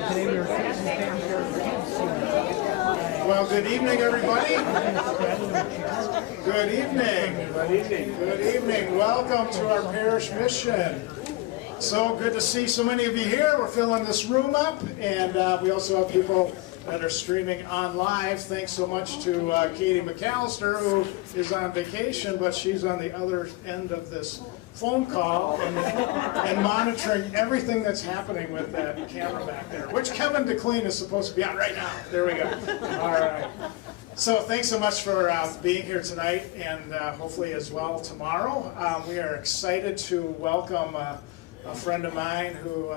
today we were taking care of kids. Well, good evening, everybody. Good evening. Good evening. Good evening. Welcome to our parish mission. So good to see so many of you here. We're filling this room up, and we also have people that are streaming on live. Thanks so much to Katie McAllister, who is on vacation, but she's on the other end of this phone call and monitoring everything that's happening with that camera back there, which Kevin DeClean is supposed to be on right now. There we go. All right. So thanks so much for being here tonight, and hopefully as well tomorrow. We are excited to welcome a friend of mine who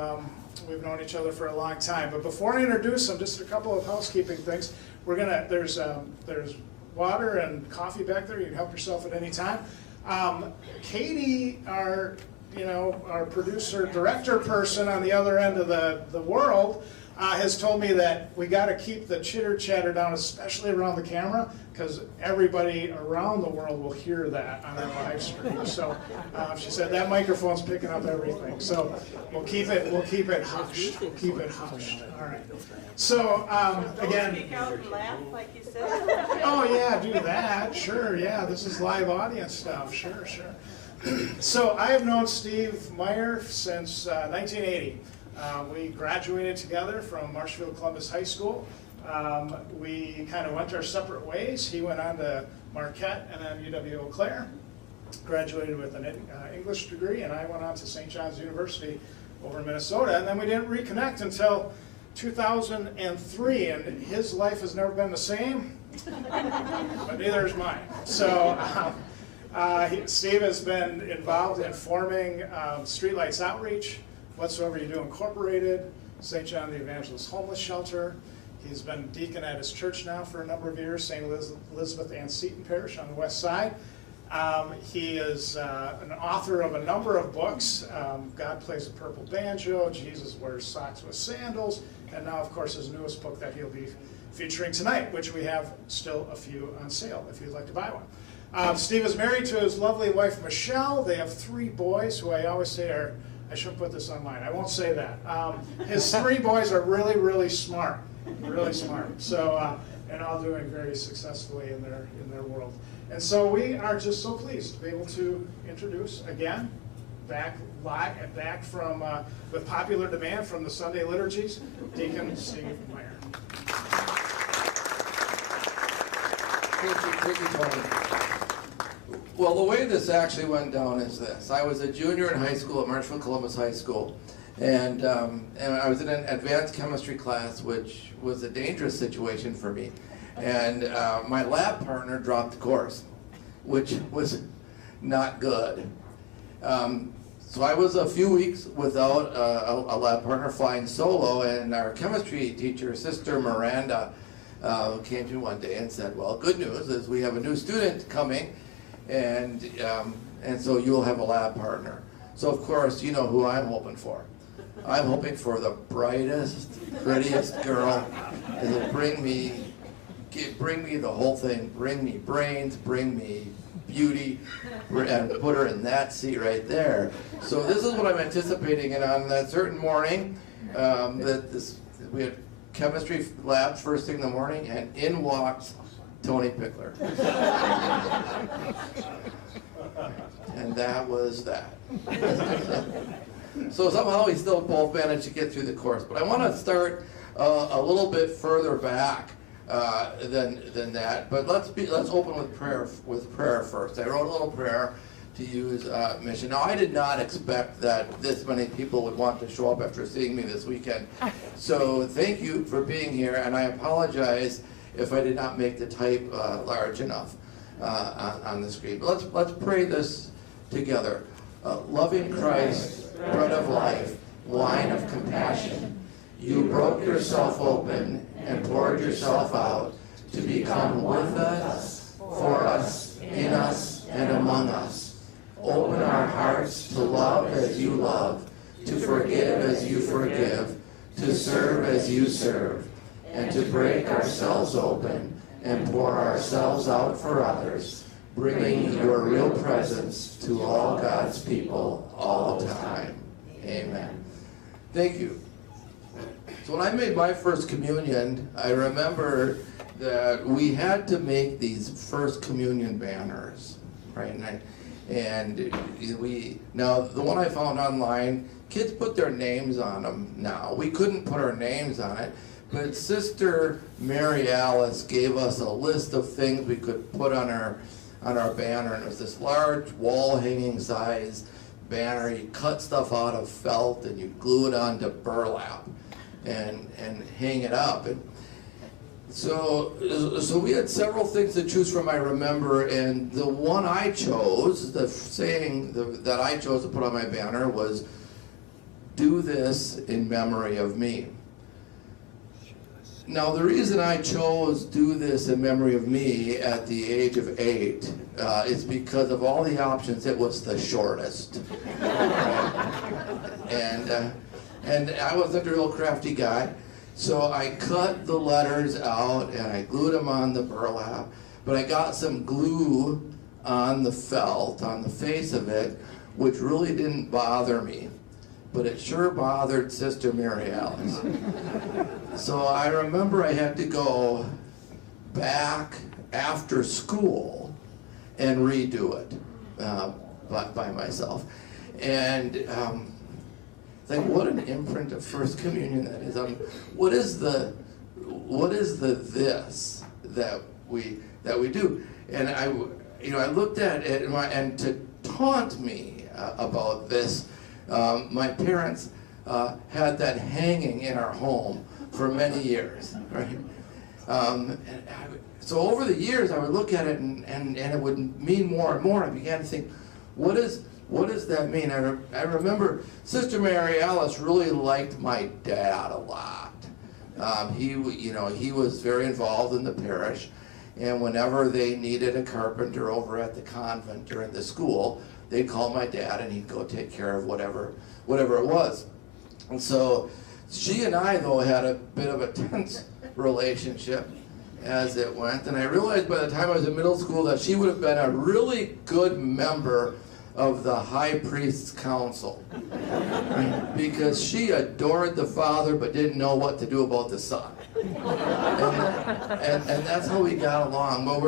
we've known each other for a long time. But before I introduce him, just a couple of housekeeping things. There's water and coffee back there. You can help yourself at any time. Katie, our producer, director person on the other end of the world, has told me that we got to keep the chitter chatter down, especially around the camera, because everybody around the world will hear that on our live stream. So she said that microphone's picking up everything. So we'll keep it hushed. We'll keep it hushed. All right. So again. Speak out and laugh like you said. Oh yeah, do that. Sure. Yeah, this is live audience stuff. Sure. So I have known Steve Meyer since 1980. We graduated together from Marshfield Columbus High School. We kind of went our separate ways. He went on to Marquette and then UW-Eau Claire, graduated with an English degree, and I went on to St. John's University over in Minnesota. And then we didn't reconnect until 2003, and his life has never been the same, but neither is mine. So Steve has been involved in forming Streetlights Outreach, Whatsoever You Do Incorporated, St. John the Evangelist Homeless Shelter. He's been deacon at his church now for a number of years, St. Elizabeth Ann Seton Parish on the west side. He is an author of a number of books, God Plays a Purple Banjo, Jesus Wears Socks with Sandals, and now, of course, his newest book that he'll be featuring tonight, which we have still a few on sale if you'd like to buy one. Steve is married to his lovely wife, Michelle. They have 3 boys who I always say are, I shouldn't put this online, I won't say that. His 3 boys are really, really smart. Really smart. So, and all doing very successfully in their world. And so we are just so pleased to be able to introduce again, back from with popular demand from the Sunday liturgies, Deacon Steve Meyer. Thank you, Tony. Well, the way this actually went down is this. I was a junior in high school at Marshfield Columbus High School. And I was in an advanced chemistry class, which was a dangerous situation for me. And my lab partner dropped the course, which was not good. So I was a few weeks without a lab partner, flying solo, and our chemistry teacher, Sister Miranda, came to me one day and said, well, good news is we have a new student coming, and so you'll have a lab partner. So of course, you know who I'm hoping for. I'm hoping for the brightest, prettiest girl that'll bring me the whole thing, bring me brains, bring me beauty, and put her in that seat right there. So this is what I'm anticipating, and on that certain morning, we had chemistry labs first thing in the morning, and in walks Tony Pickler. And that was that. So somehow we still both managed to get through the course. But I want to start a little bit further back than that. But let's open with prayer first. I wrote a little prayer to use mission. Now I did not expect that this many people would want to show up after seeing me this weekend. So thank you for being here, and I apologize if I did not make the type large enough on the screen. But let's pray this together. Loving Christ, bread of life, wine of compassion, you broke yourself open and poured yourself out to become with us, for us, in us, and among us. Open our hearts to love as you love, to forgive as you forgive, to serve as you serve, and to break ourselves open and pour ourselves out for others, bringing your real presence to all God's people all the time. Amen. Thank you. So when I made my first communion, I remember that we had to make these first communion banners, right? And now the one I found online, kids put their names on them now. We couldn't put our names on it, but Sister Mary Alice gave us a list of things we could put on our banner, and it was this large wall-hanging size banner. You cut stuff out of felt and you glue it onto burlap and hang it up. And so we had several things to choose from, I remember, and the one I chose, the saying that I chose to put on my banner was, "Do this in memory of me." Now, the reason I chose "do this in memory of me" at the age of 8 is because of all the options, it was the shortest. And I wasn't a real crafty guy, so I cut the letters out and I glued them on the burlap, but I got some glue on the felt, on the face of it, which really didn't bother me, but it sure bothered Sister Mary Alice. So I remember I had to go back after school and redo it by myself. And like, what an imprint of First Communion that is. What is the this that we do? And I looked at it, and to taunt me about this, my parents had that hanging in our home for many years, right? So over the years, I would look at it, and it would mean more and more. I began to think, what does that mean? I remember Sister Mary Alice really liked my dad a lot. He was very involved in the parish, and whenever they needed a carpenter over at the convent or in the school, they'd call my dad, and he'd go take care of whatever it was. And so she and I, though, had a bit of a tense relationship as it went, and I realized by the time I was in middle school that she would have been a really good member of the High Priest's Council, because she adored the Father but didn't know what to do about the Son. And that's how we got along. But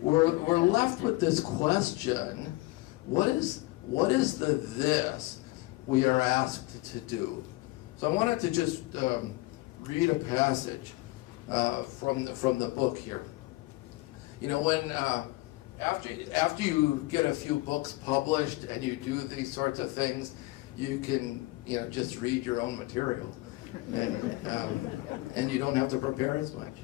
we're left with this question: what is the this we are asked to do? So I wanted to just read a passage from the book here. You know, when after you get a few books published and you do these sorts of things, you can just read your own material, and you don't have to prepare as much.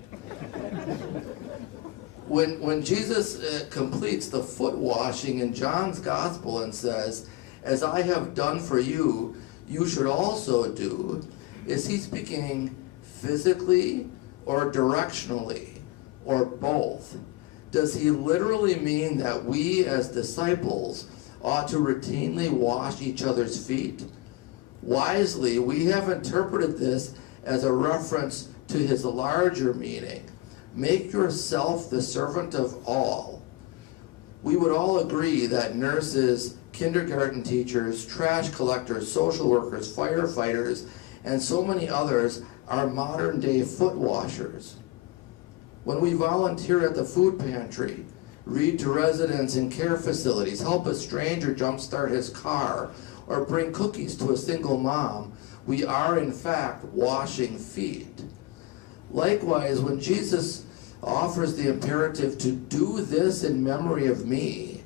When Jesus completes the foot washing in John's Gospel and says, "As I have done for you, you should also do," is he speaking physically or directionally or both? Does he literally mean that we as disciples ought to routinely wash each other's feet? Wisely, we have interpreted this as a reference to his larger meaning. Make yourself the servant of all. We would all agree that nurses, kindergarten teachers, trash collectors, social workers, firefighters, and so many others are modern-day foot washers. When we volunteer at the food pantry, read to residents in care facilities, help a stranger jumpstart his car, or bring cookies to a single mom, we are in fact washing feet. Likewise, when Jesus offers the imperative to do this in memory of me,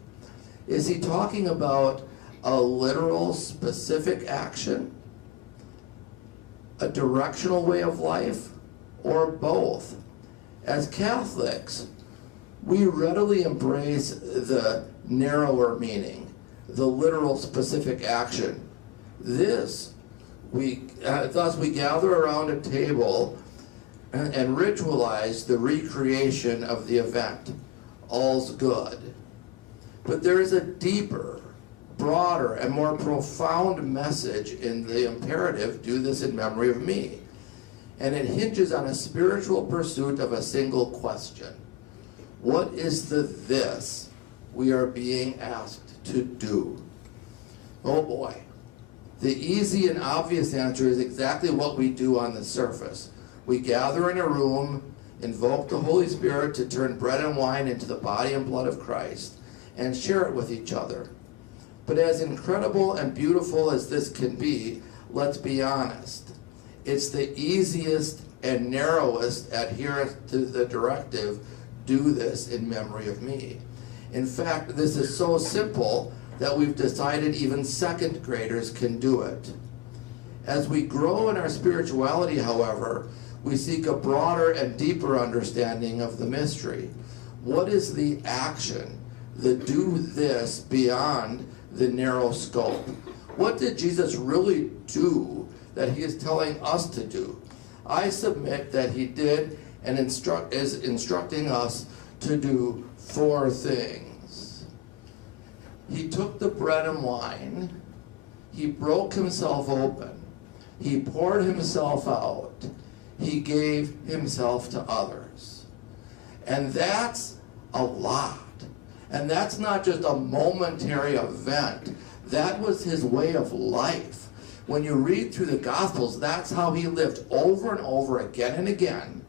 is he talking about a literal, specific action, a directional way of life, or both? As Catholics, we readily embrace the narrower meaning, the literal, specific action. Thus we gather around a table and ritualize the recreation of the event. All's good. But there is a deeper, broader, and more profound message in the imperative, "Do this in memory of me." And it hinges on a spiritual pursuit of a single question: what is the this we are being asked to do? Oh boy, The easy and obvious answer is exactly what we do on the surface. We gather in a room, invoke the Holy Spirit to turn bread and wine into the body and blood of Christ, and share it with each other. But as incredible and beautiful as this can be, let's be honest. It's the easiest and narrowest adherence to the directive, do this in memory of me. In fact, this is so simple that we've decided even second graders can do it. As we grow in our spirituality, however, we seek a broader and deeper understanding of the mystery. What is the action, the do this beyond the narrow scope? What did Jesus really do that he is telling us to do? I submit that he did and is instructing us to do 4 things. He took the bread and wine, he broke himself open, he poured himself out, he gave himself to others. And that's a lot. And that's not just a momentary event. That was his way of life. When you read through the Gospels, that's how he lived over and over again and again.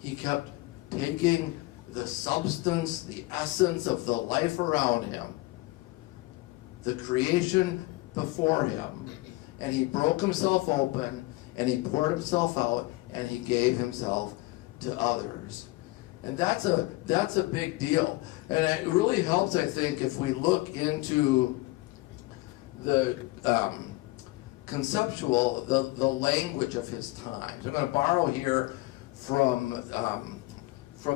He kept taking the substance, the essence of the life around him, the creation before him, and he broke himself open, and he poured himself out, and he gave himself to others. And that's a big deal. And it really helps, I think, if we look into the conceptual, the language of his time. So I'm going to borrow here from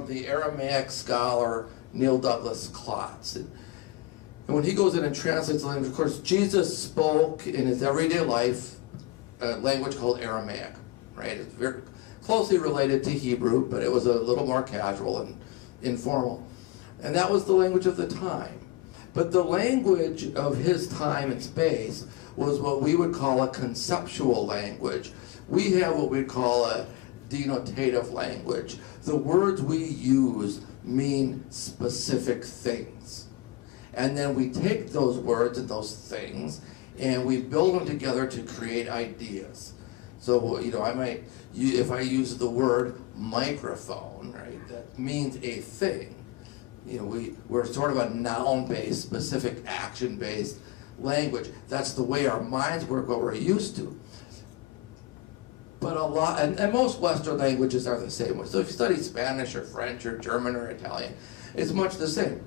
the Aramaic scholar Neil Douglas Klotz. And when he goes in and translates the language, of course, Jesus spoke in his everyday life a language called Aramaic, right? It's very closely related to Hebrew, but it was a little more casual and informal. And that was the language of the time. But the language of his time and space was what we would call a conceptual language. We have what we call a denotative language. The words we use mean specific things. And then we take those words and those things and we build them together to create ideas. So, if I use the word microphone, right, that means a thing. We're sort of a noun-based, specific action-based language. That's the way our minds work, what we're used to. But and most Western languages are the same way. So if you study Spanish or French or German or Italian, it's much the same.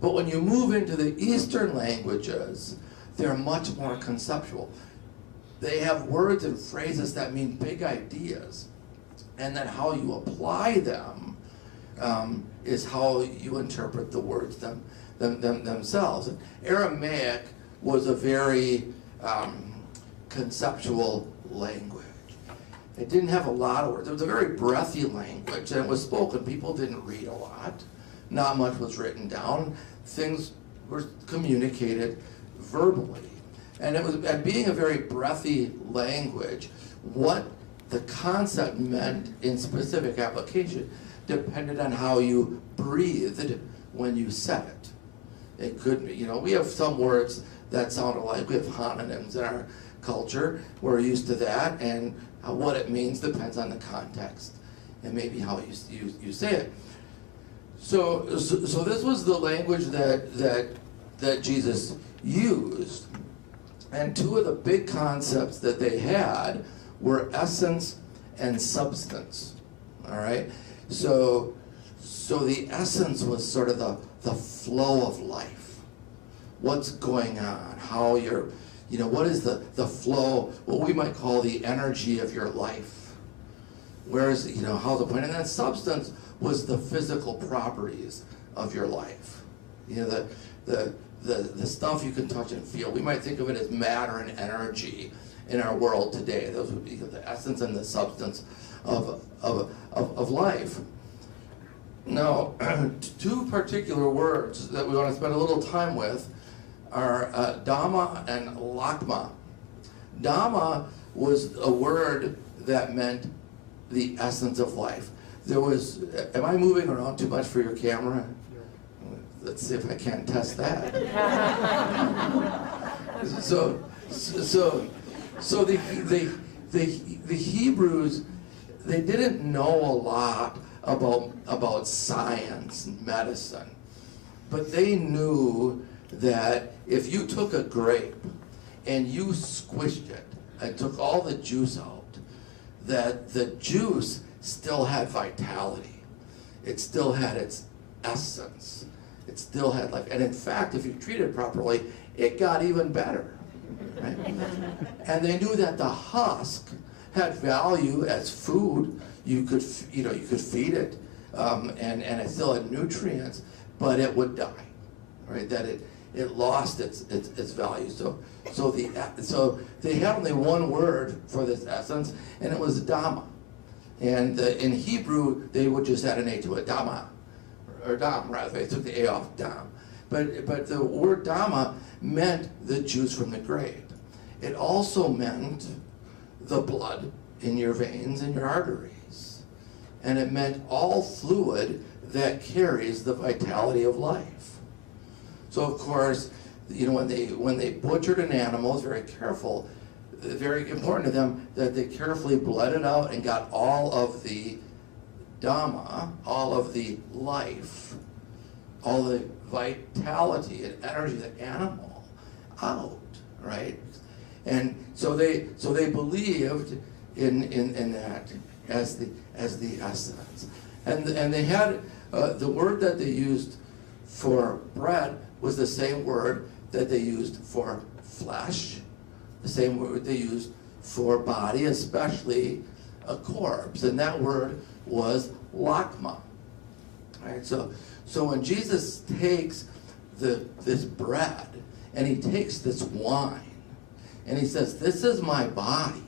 But when you move into the Eastern languages, they're much more conceptual. They have words and phrases that mean big ideas. And then how you apply them is how you interpret the words themselves. And Aramaic was a very conceptual language. It didn't have a lot of words. It was a very breathy language, and it was spoken. People didn't read a lot. Not much was written down. Things were communicated verbally. And being a very breathy language, what the concept meant in specific application depended on how you breathed when you said it. It could be, we have some words that sound alike. We have homonyms in our culture. We're used to that, and what it means depends on the context and maybe how you say it. So this was the language that Jesus used. And 2 of the big concepts that they had were essence and substance. All right? So the essence was sort of the flow of life. What's going on? How you're, what is the flow, what we might call the energy of your life? Where's, how's the point? And then substance was the physical properties of your life. The stuff you can touch and feel. We might think of it as matter and energy in our world today. Those would be the essence and the substance of life. Now, 2 particular words that we want to spend a little time with are Dhamma and Lakma. Dhamma was a word that meant the essence of life. Am I moving around too much for your camera? Let's see if I can't test that. So So, so the Hebrews, they didn't know a lot about science and medicine, but they knew that if you took a grape and you squished it and took all the juice out, that the juice still had vitality. It still had its essence. It still had life. And in fact, if you treat it properly, it got even better. Right? And they knew that the husk had value as food. You could feed it, and it still had nutrients, but it would die. Right? That it lost its value. So they had only one word for this essence, and it was Dhamma. And in Hebrew, they would just add an A to it, Dhamma, or Dham rather. They took the A off, Dham. But the word Dhamma meant the juice from the grape. It also meant the blood in your veins and your arteries. And it meant all fluid that carries the vitality of life. So of course, when they butchered an animal, it's very careful, very important to them that they carefully bled it out and got all of the Dhamma, all of the life, all the vitality and energy of the animal out, right? And so they believed in that as the essence, and they had the word that they used for bread was the same word that they used for flesh, the same word they used for body, especially a corpse, and that word was lakma. Right? So when Jesus takes this bread and he takes this wine and he says, "This is my body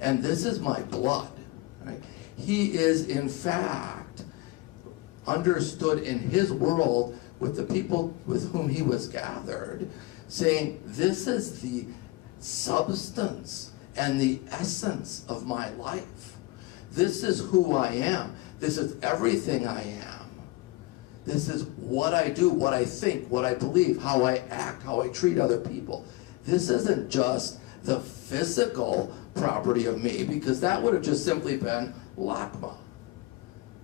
and this is my blood," right? He is in fact understood in his world with the people with whom he was gathered, saying, "This is the substance and the essence of my life. This is who I am. This is everything I am. This is what I do, what I think, what I believe, how I act, how I treat other people. This isn't just the physical property of me," because that would have just simply been lakma.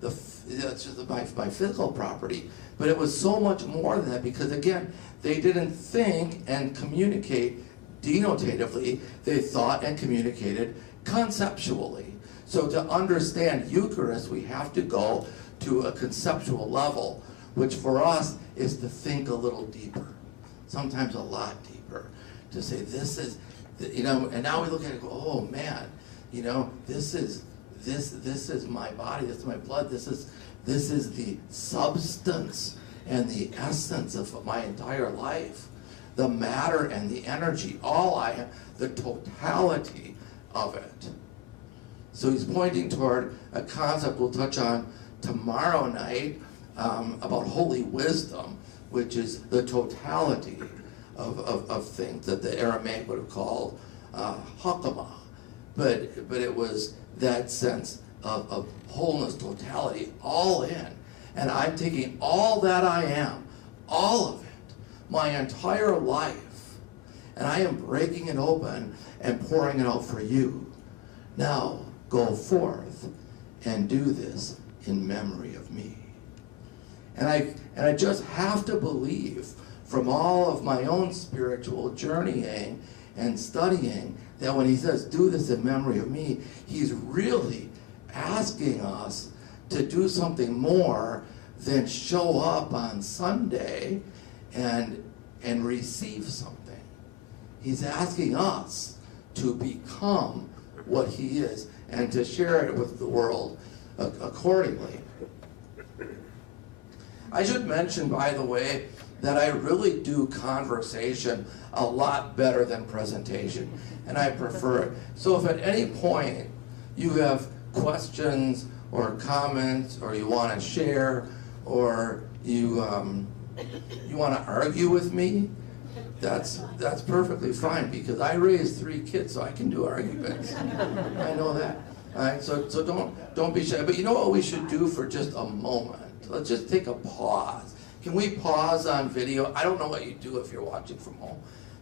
That's just my physical property. But it was so much more than that, because again, they didn't think and communicate denotatively. They thought and communicated conceptually. So to understand Eucharist, we have to go to a conceptual level, which for us is to think a little deeper, sometimes a lot deeper, to say this is, and now we look at it and go, oh man, this is my body, this is my blood, this is the substance and the essence of my entire life, the matter and the energy, all I am, the totality of it. So he's pointing toward a concept we'll touch on tomorrow night about holy wisdom, which is the totality of things that the Aramaic would have called hakama. But it was that sense of wholeness, totality, all in. And I'm taking all that I am, all of it, my entire life, and I am breaking it open and pouring it out for you. Now, go forth and do this in memory of me. And I just have to believe from all of my own spiritual journeying and studying that when he says, do this in memory of me, he's really asking us to do something more than show up on Sunday and receive something. He's asking us to become what he is and to share it with the world accordingly. I should mention, by the way, that I really do conversation a lot better than presentation, and I prefer it. So if at any point you have questions or comments, or you want to share, or you want to argue with me, that's perfectly fine, because I raised 3 kids, so I can do arguments. I know that. All right, so don't be shy. But you know what we should do for just a moment? Let's just take a pause. Can we pause on video? I don't know what you do if you're watching from home,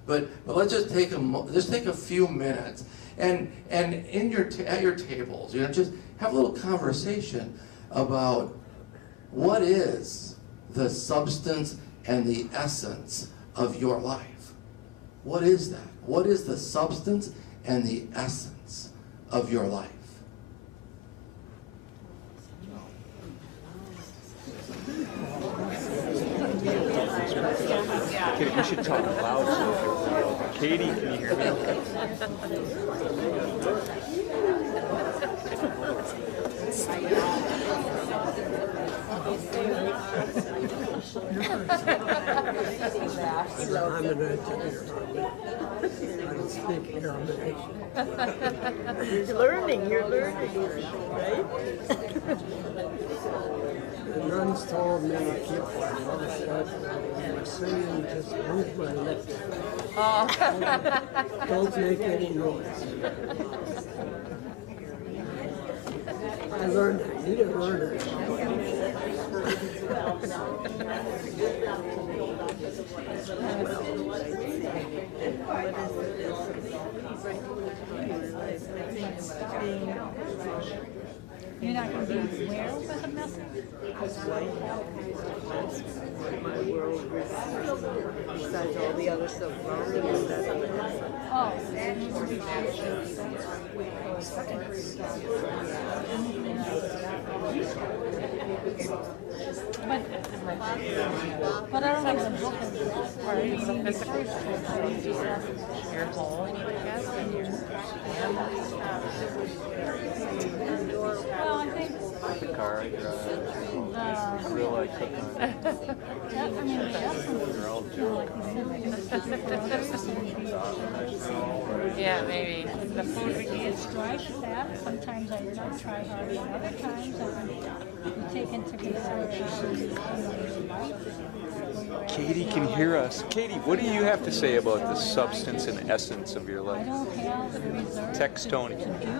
But let's just take a few minutes, and at your tables, just have a little conversation about what is the substance and the essence of your life. What is that? What is the substance and the essence of your life? Okay, we should talk loud so Katie, can you hear me? I'm an educator. I speak Aramaic. You're learning, right? The nuns told me to keep my mouth shut when I sing, just move my lips. Don't make any noise. I learned that. You didn't learn it. You're not going to be where with a message? My world besides all the other stuff around me, and that's what it is. Oh, but I don't think the book is reading the first Your whole chest and your well, I think The car I drive, real life sometimes. I mean, the essence They're all yeah, maybe. The food we eat. strike that. Sometimes I don't try hard, and other times I take into consideration Katie can hear us. Katie, what do you have to say about the substance and essence of your I life? don't have the reserve Text Tony. to do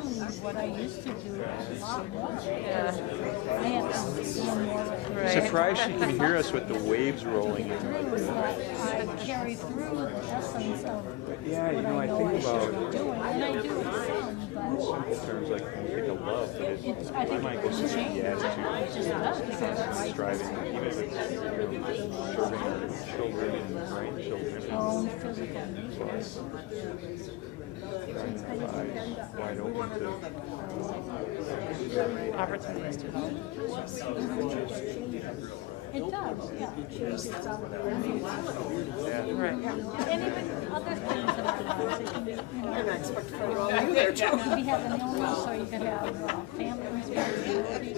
what I used to do a lot more. Yeah. I have to deal more with Right. Surprised she can hear us with the waves rolling in. through, but I carry through the essence of Yeah, you what know, I I think should about be doing, and I do it some, but terms like when you think of love, but I it think might it go will to change. the It attitude, just does because life striving, even if it's serving children and grandchildren our own and physical needs. wide open to Opportunities to help. It does, yeah. Right. And even other things in our lives, it can be, There you could be having an illness, or you could have family responsibilities.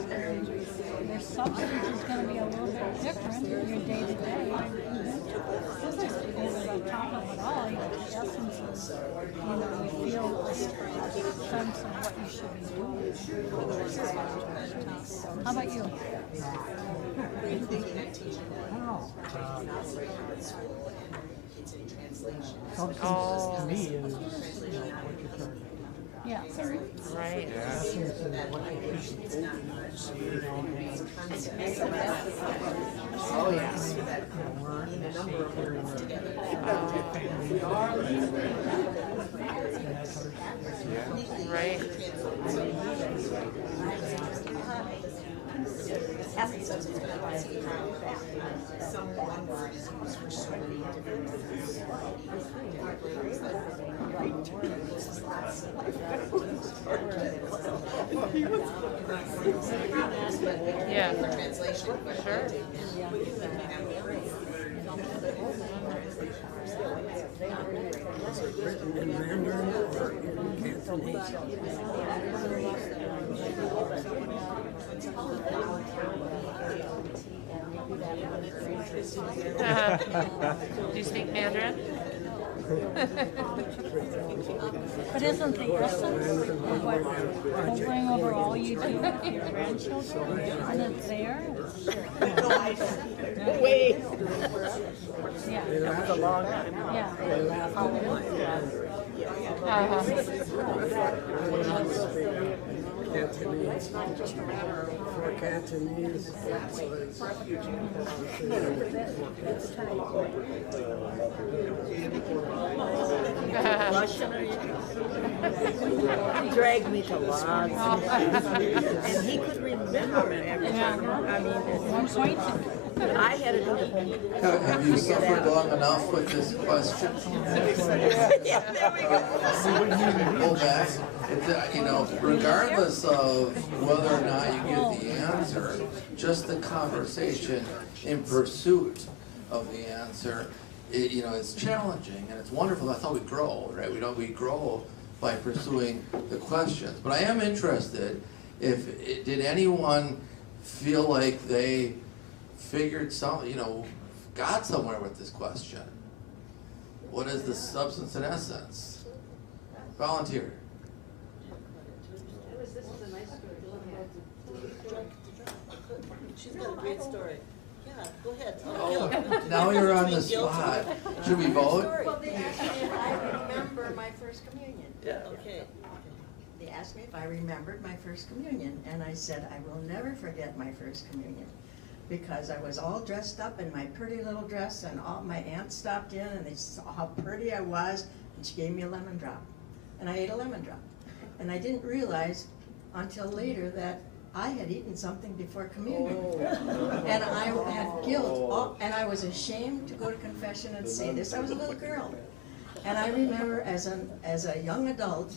Your substance is going to be a little bit different in your day to day. And on top of it all, your essence is, you feel the sense of what you should be doing. How about you? Substance to me is what you're trying to do. Yeah. Right. Essence and what you should be Oh, yes. Right. Yeah. Sure. written in Mandarin or in Cantonese. Do you speak Mandarin? But isn't the essence of what hovering over all you do with your grandchildren? Isn't it there? Wait. Yeah. That's a long time. Yeah. They laugh all night. Uh-huh. Cantonese Cantonese. For Cantonese. Russian. He dragged me to lots of things, and he could remember everything. I mean, I had to do the Have you suffered long enough with this question? yeah, there we go. Well, Max, you know, regardless of whether or not you get the answer, just the conversation in pursuit of the answer, you know, it's challenging and it's wonderful. That's how we grow, right? We grow by pursuing the questions. But I am interested did anyone feel like they figured got somewhere with this question? What is the substance and essence? Volunteer. This is a nice story. She's got a great story. Yeah, go ahead. Oh, now you're on the spot. Should we vote? Well, they asked me if I remember my first communion. Yeah, okay. They asked me if I remembered my first communion, and I said, I will never forget my first communion. Because I was all dressed up in my pretty little dress, and all my aunt stopped in, and they saw how pretty I was, and she gave me a lemon drop. And I ate a lemon drop. And I didn't realize until later that I had eaten something before communion. And I had guilt, and I was ashamed to go to confession and say this. I was a little girl. And I remember as a young adult,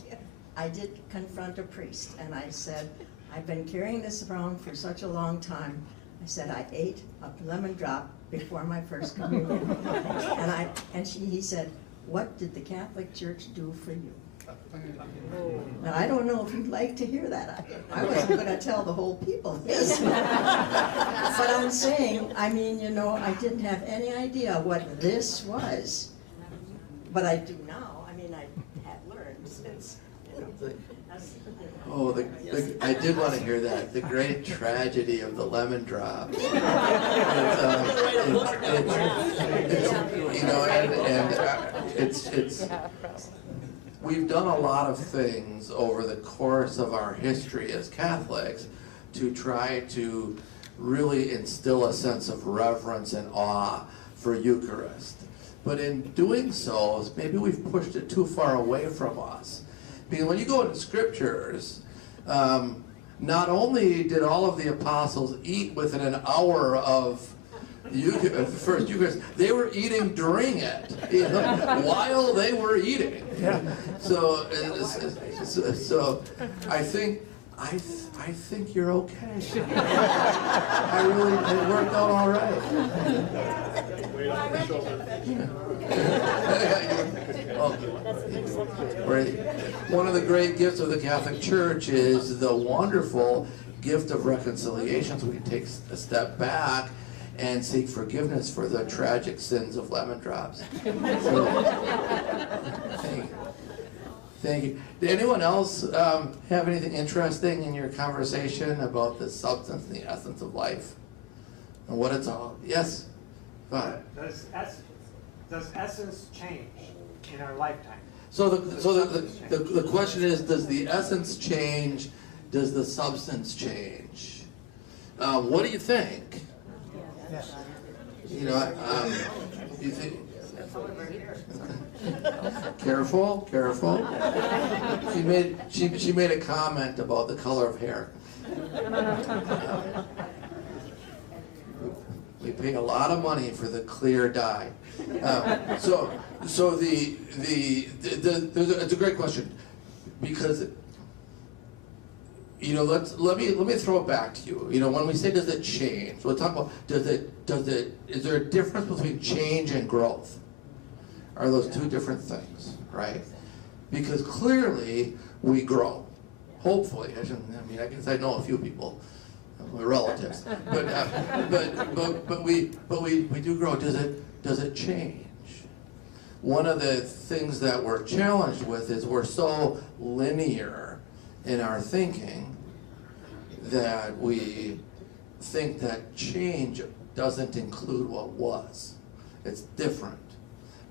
I did confront a priest, and I said, I've been carrying this around for such a long time. I said, I ate a lemon drop before my first communion. He said, what did the Catholic Church do for you? Now, I don't know if you'd like to hear that. I wasn't going to tell the whole people this. But I'm saying, I mean, you know, I didn't have any idea what this was. But I do now. I mean, I have learned since, you know. Oh, I did want to hear that. The great tragedy of the lemon drop. You know, it's we've done a lot of things over the course of our history as Catholics to try to really instill a sense of reverence and awe for Eucharist. But in doing so, maybe we've pushed it too far away from us. Because when you go into scriptures, not only did all of the apostles eat within an hour of the first Eucharist, they were eating during it, you know, while they were eating. So I think you're okay. I really, it worked out all right. One of the great gifts of the Catholic Church is the wonderful gift of reconciliation, so we can take a step back and seek forgiveness for the tragic sins of lemon drops. So, thank you. Did anyone else have anything interesting in your conversation about the substance and the essence of life and what it's all? Yes? Go ahead. Does essence change in our lifetime? So the question is, does the essence change? Does the substance change? What do you think? You know, you think? Careful. She made a comment about the color of hair. We pay a lot of money for the clear dye. So it's a great question, because you know, let me throw it back to you. You know, when we say does it change, we'll talk about is there a difference between change and growth? Are those two different things, right? Because clearly we grow. Hopefully, I guess I know a few people, my relatives, but we do grow. Does it change? One of the things that we're challenged with is we're so linear in our thinking that we think that change doesn't include what was. It's different.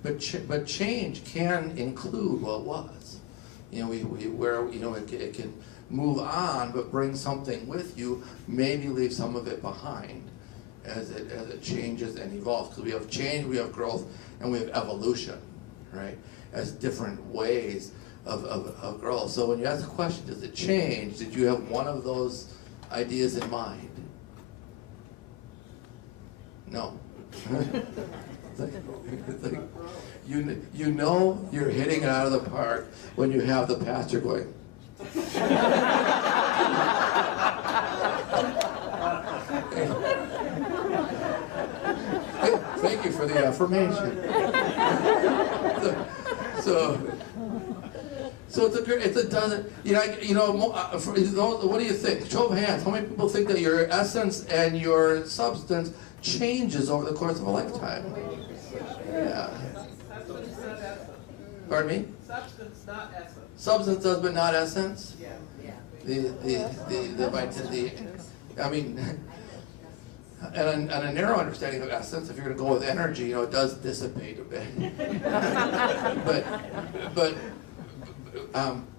But change can include what was. You know, it can move on, but bring something with you, maybe leave some of it behind as it changes and evolves. Because we have change, we have growth, and we have evolution, right? As different ways of growth. So when you ask the question, does it change? Did you have one of those ideas in mind? No. You know you're hitting it out of the park when you have the pastor going. Hey, thank you for the affirmation. So it's a dozen. What do you think? Show of hands. How many people think that your essence and your substance changes over the course of a lifetime? Yeah. Pardon me? Substance, not essence. Substance does, but not essence. Yeah. I mean, and a narrow understanding of essence, if you're going to go with energy, it does dissipate a bit.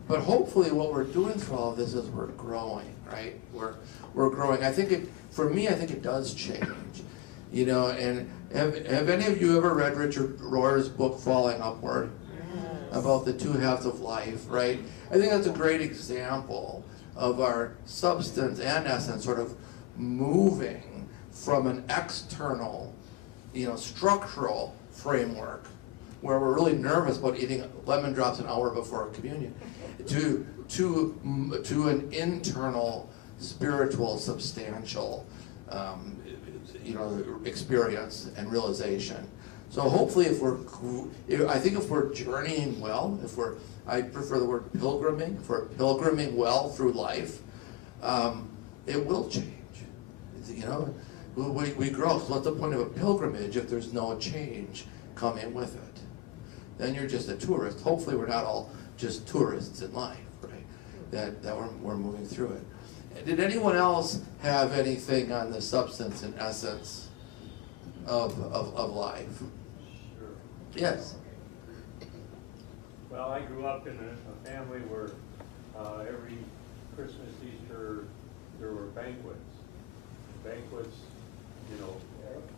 but hopefully, what we're doing through all of this is we're growing, right? We're growing. I think it does change, And have any of you ever read Richard Rohr's book Falling Upward? About the two halves of life, right? I think that's a great example of our substance and essence sort of moving from an external, structural framework where we're really nervous about eating lemon drops an hour before communion, to an internal, spiritual, substantial, experience and realization. So hopefully, if we're journeying well, I prefer the word pilgriming, if we're pilgriming well through life, it will change. We grow. So what's the point of a pilgrimage if there's no change coming with it? Then you're just a tourist. Hopefully, we're not all just tourists in life, right? That we're moving through it. Did anyone else have anything on the substance and essence of life? Yes. Well, I grew up in a family where every Christmas, Easter, there were banquets. Banquets,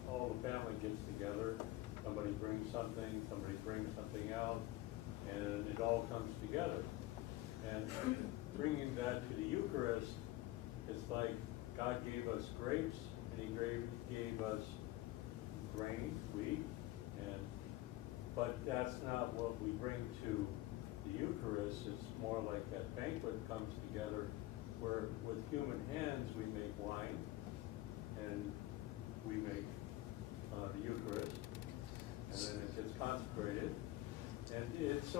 all the family gets together. Somebody brings something, somebody brings something out, and it all comes together. And bringing that to the Eucharist, it's like God gave us grapes, and He gave us grain, wheat, but that's not what we bring to the Eucharist. It's more like that banquet comes together where with human hands we make wine and we make the Eucharist, and then it gets consecrated. And it's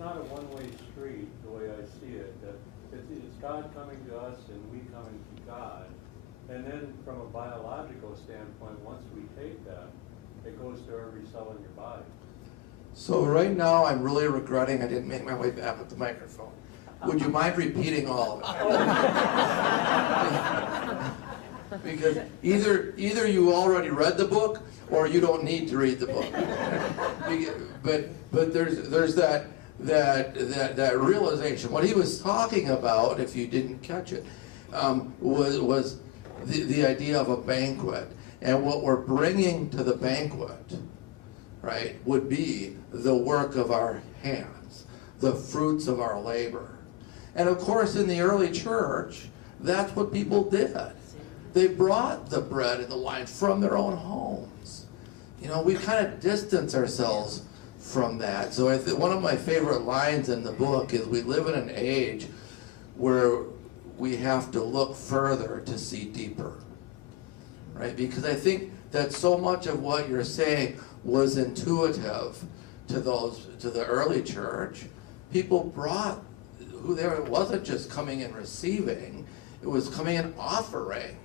not a one-way street the way I see it. That it's God coming to us and we coming to God. And then from a biological standpoint, once we take that, it goes to every cell in your body. So right now, I'm really regretting I didn't make my way back with the microphone. Would you mind repeating all of it? Because either you already read the book, or you don't need to read the book. But there's that realization. What he was talking about, if you didn't catch it, was the idea of a banquet. And what we're bringing to the banquet, right, would be the work of our hands, the fruits of our labor. And of course, in the early church, that's what people did. They brought the bread and the wine from their own homes. We kind of distance ourselves from that. So one of my favorite lines in the book is, we live in an age where we have to look further to see deeper. Right? Because I think that so much of what you're saying was intuitive to the early church. People brought who they were. It wasn't just coming and receiving; it was coming and offering.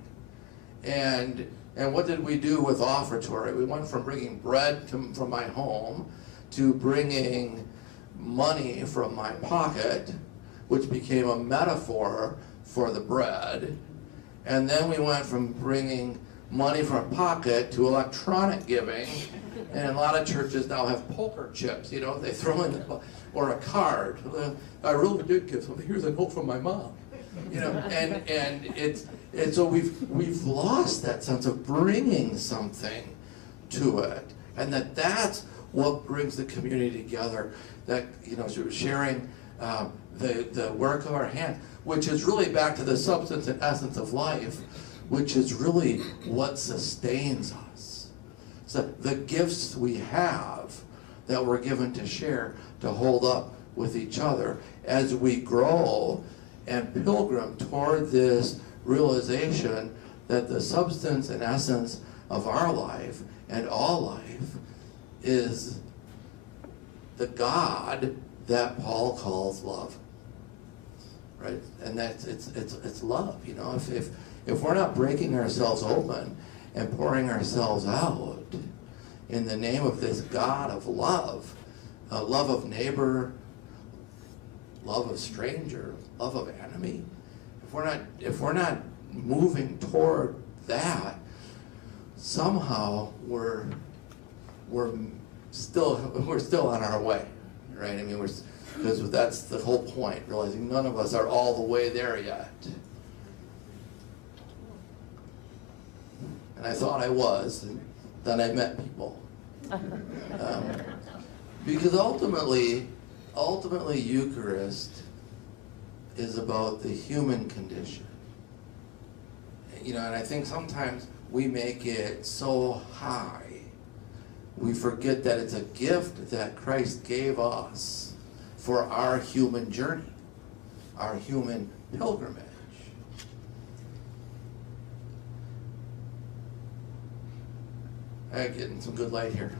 And what did we do with offertory? We went from bringing bread from my home to bringing money from my pocket, which became a metaphor for the bread. And then we went from bringing money from a pocket to electronic giving, And a lot of churches now have poker chips, you know, they throw in, or a card. I really did give something. Here's a note from my mom. You know, and so we've lost that sense of bringing something to it, and that's what brings the community together. That, you know, sharing the work of our hand, which is really back to the substance and essence of life, which is really what sustains us. So the gifts we have that we're given to share, to hold up with each other as we grow and pilgrim toward this realization that the substance and essence of our life and all life is the God that Paul calls love, right? And that's it's love, you know. If we're not breaking ourselves open and pouring ourselves out in the name of this God of love, love of neighbor, love of stranger, love of enemy, if we're not moving toward that, somehow we're still on our way, right? I mean, because that's the whole point, realizing none of us are all the way there yet. And I thought I was, and then I met people. Because ultimately, Eucharist is about the human condition. You know, and I think sometimes we make it so high, we forget that it's a gift that Christ gave us for our human journey, our human pilgrimage. I'm getting some good light here.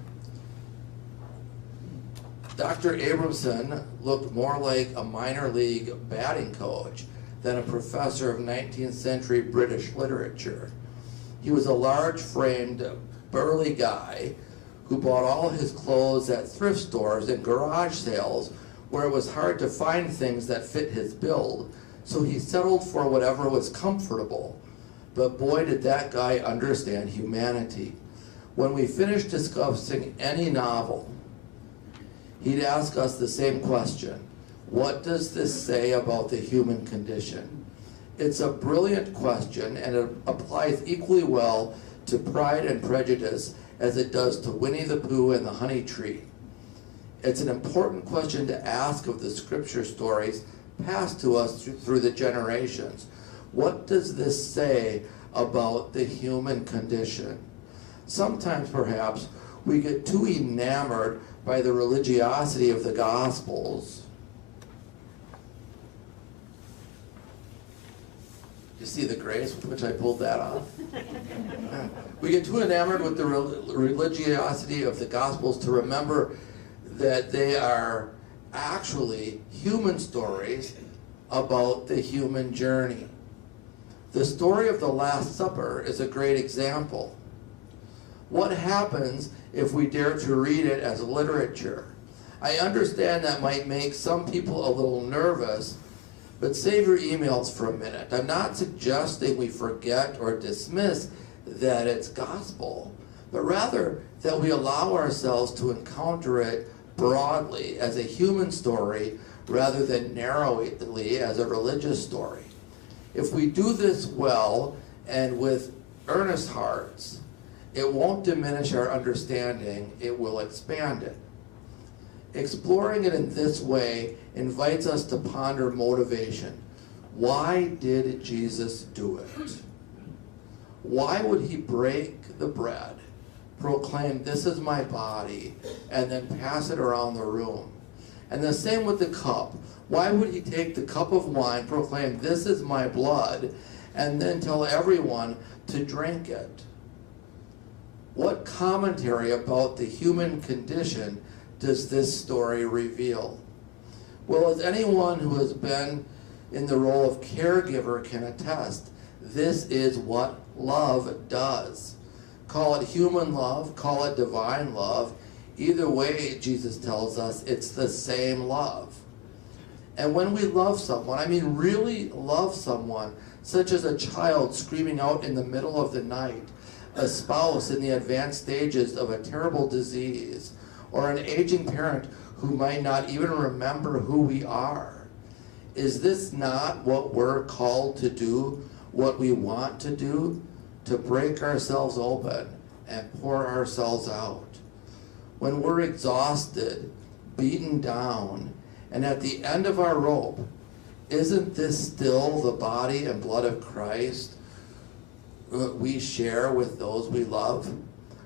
Dr. Abramson looked more like a minor league batting coach than a professor of 19th century British literature. He was a large-framed, burly guy who bought all his clothes at thrift stores and garage sales where it was hard to find things that fit his build, so he settled for whatever was comfortable. But boy, did that guy understand humanity. When we finished discussing any novel, he'd ask us the same question: what does this say about the human condition? It's a brilliant question, and it applies equally well to Pride and Prejudice as it does to Winnie the Pooh and the Honey Tree. It's an important question to ask of the scripture stories passed to us through the generations. What does this say about the human condition? Sometimes, perhaps, we get too enamored by the religiosity of the Gospels. You see the grace with which I pulled that off? We get too enamored with the religiosity of the Gospels to remember that they are actually human stories about the human journey. The story of the Last Supper is a great example. What happens if we dare to read it as literature? I understand that might make some people a little nervous, but save your emails for a minute. I'm not suggesting we forget or dismiss that it's gospel, but rather that we allow ourselves to encounter it broadly as a human story rather than narrowly as a religious story. If we do this well and with earnest hearts, it won't diminish our understanding, it will expand it. Exploring it in this way invites us to ponder motivation. Why did Jesus do it? Why would he break the bread, proclaim, "This is my body," and then pass it around the room? And the same with the cup. Why would he take the cup of wine, proclaim, "This is my blood," and then tell everyone to drink it? What commentary about the human condition does this story reveal? Well, as anyone who has been in the role of caregiver can attest, this is what love does. Call it human love, call it divine love. Either way, Jesus tells us, it's the same love. And when we love someone, I mean really love someone, such as a child screaming out in the middle of the night, a spouse in the advanced stages of a terrible disease, or an aging parent who might not even remember who we are. Is this not what we're called to do, what we want to do? To break ourselves open and pour ourselves out. When we're exhausted, beaten down, and at the end of our rope, isn't this still the body and blood of Christ we share with those we love?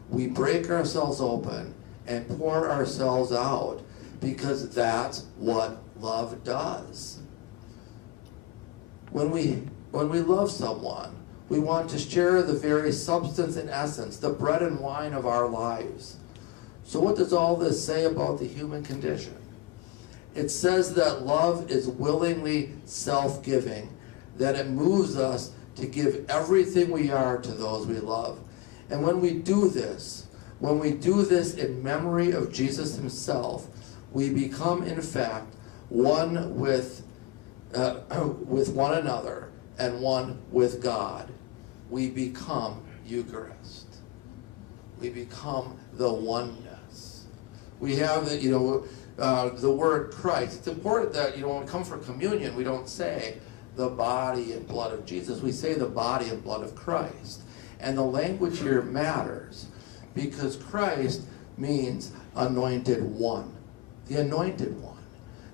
We break ourselves open and pour ourselves out because that's what love does. When we love someone, we want to share the very substance and essence, the bread and wine of our lives. So what does all this say about the human condition? It says that love is willingly self-giving, that it moves us to give everything we are to those we love. And when we do this in memory of Jesus himself, we become, in fact, one with one another and one with God. We become Eucharist. We become the oneness. We have the word Christ. It's important that when we come for communion, we don't say the body and blood of Jesus. We say the body and blood of Christ. And the language here matters because Christ means anointed one, the anointed one.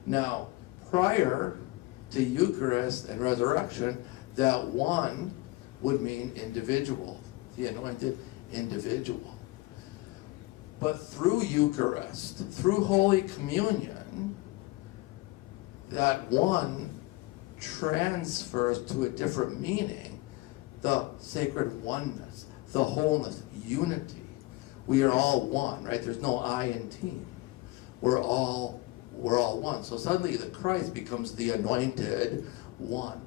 Now, prior to Eucharist and resurrection, that one would mean individual, the anointed individual. But through Eucharist, through Holy Communion, that one transfers to a different meaning, the sacred oneness, the wholeness, unity. We are all one, right? There's no I in team. We're all one. So suddenly the Christ becomes the anointed one.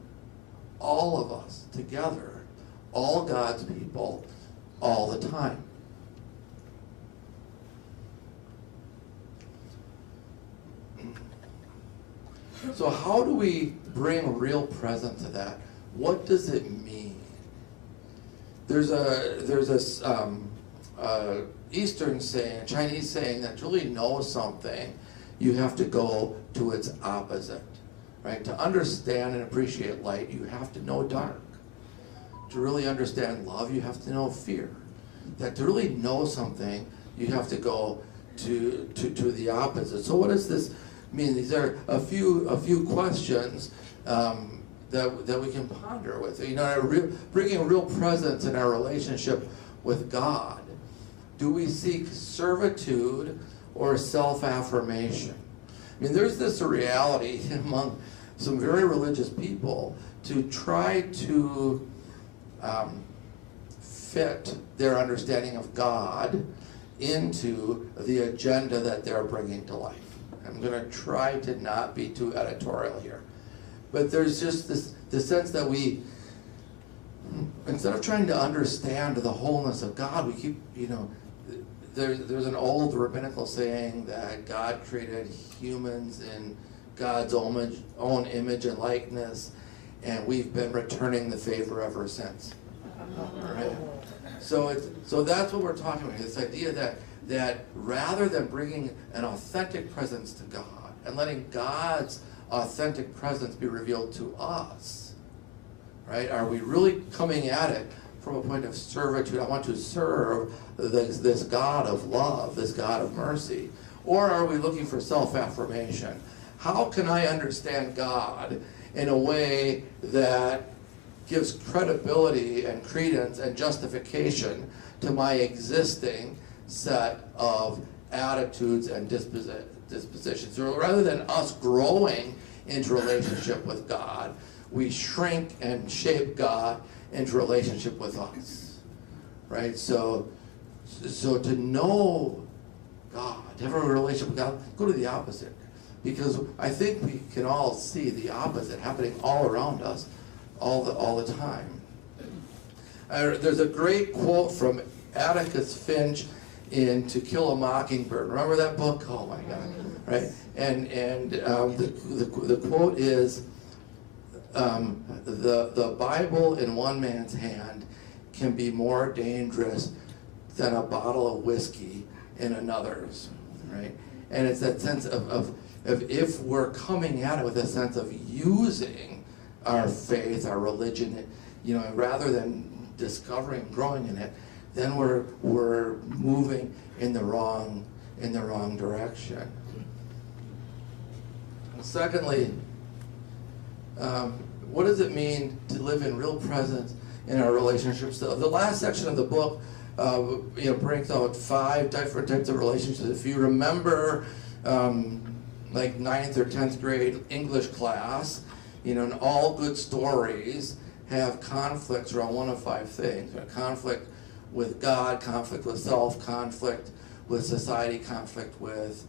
All of us together, all God's people, all the time. So how do we bring real presence to that? What does it mean? There's a Eastern saying, a Chinese saying, that to really know something, you have to go to its opposite, right? To understand and appreciate light, you have to know dark. To really understand love, you have to know fear. That to really know something, you have to go to the opposite. So what does this mean? These are a few questions that we can ponder with. Bringing real presence in our relationship with God. Do we seek servitude or self-affirmation? I mean, there's this reality among some very religious people to try to fit their understanding of God into the agenda that they're bringing to life. I'm going to try to not be too editorial here. But there's just this sense that we, instead of trying to understand the wholeness of God, we keep, there's an old rabbinical saying that God created humans in God's own image and likeness, and we've been returning the favor ever since. Right? So that's what we're talking about, this idea that rather than bringing an authentic presence to God and letting God's authentic presence be revealed to us, right? Are we really coming at it from a point of servitude? I want to serve this God of love, this God of mercy. Or are we looking for self-affirmation? How can I understand God in a way that gives credibility and credence and justification to my existing set of attitudes and dispositions? So rather than us growing into relationship with God, we shrink and shape God into relationship with us, right? So to know God, to have a relationship with God, go to the opposite. Because I think we can all see the opposite happening all around us all the time. There's a great quote from Atticus Finch in To Kill a Mockingbird. Remember that book? Oh my God, right? And the quote is, the Bible in one man's hand can be more dangerous than a bottle of whiskey in another's, right? And it's that sense of if we're coming at it with a sense of using our faith, our religion, you know, rather than discovering, growing in it, then we're moving in the wrong direction. Secondly, what does it mean to live in real presence in our relationships? The last section of the book, you know, breaks out 5 different types of relationships. If you remember, like 9th or 10th grade English class, you know, and all good stories have conflicts around one of 5 things. Conflict with God, conflict with self, conflict with society, conflict with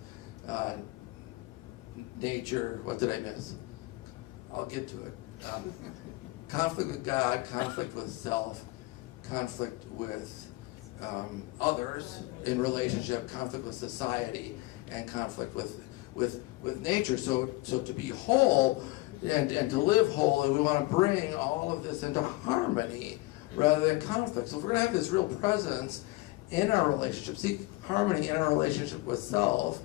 nature. What did I miss? I'll get to it. Conflict with God, conflict with self, conflict with others in relationship, conflict with society, and conflict with nature. So to be whole and to live whole, we want to bring all of this into harmony rather than conflict. So if we're going to have this real presence in our relationship, seek harmony in our relationship with self,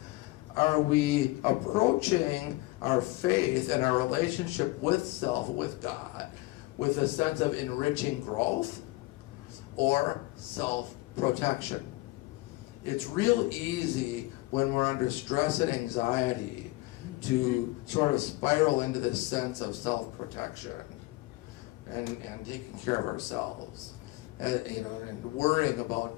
are we approaching our faith and our relationship with self, with God, with a sense of enriching growth or self-protection? It's real easy when we're under stress and anxiety to sort of spiral into this sense of self-protection and taking care of ourselves, you know, and worrying about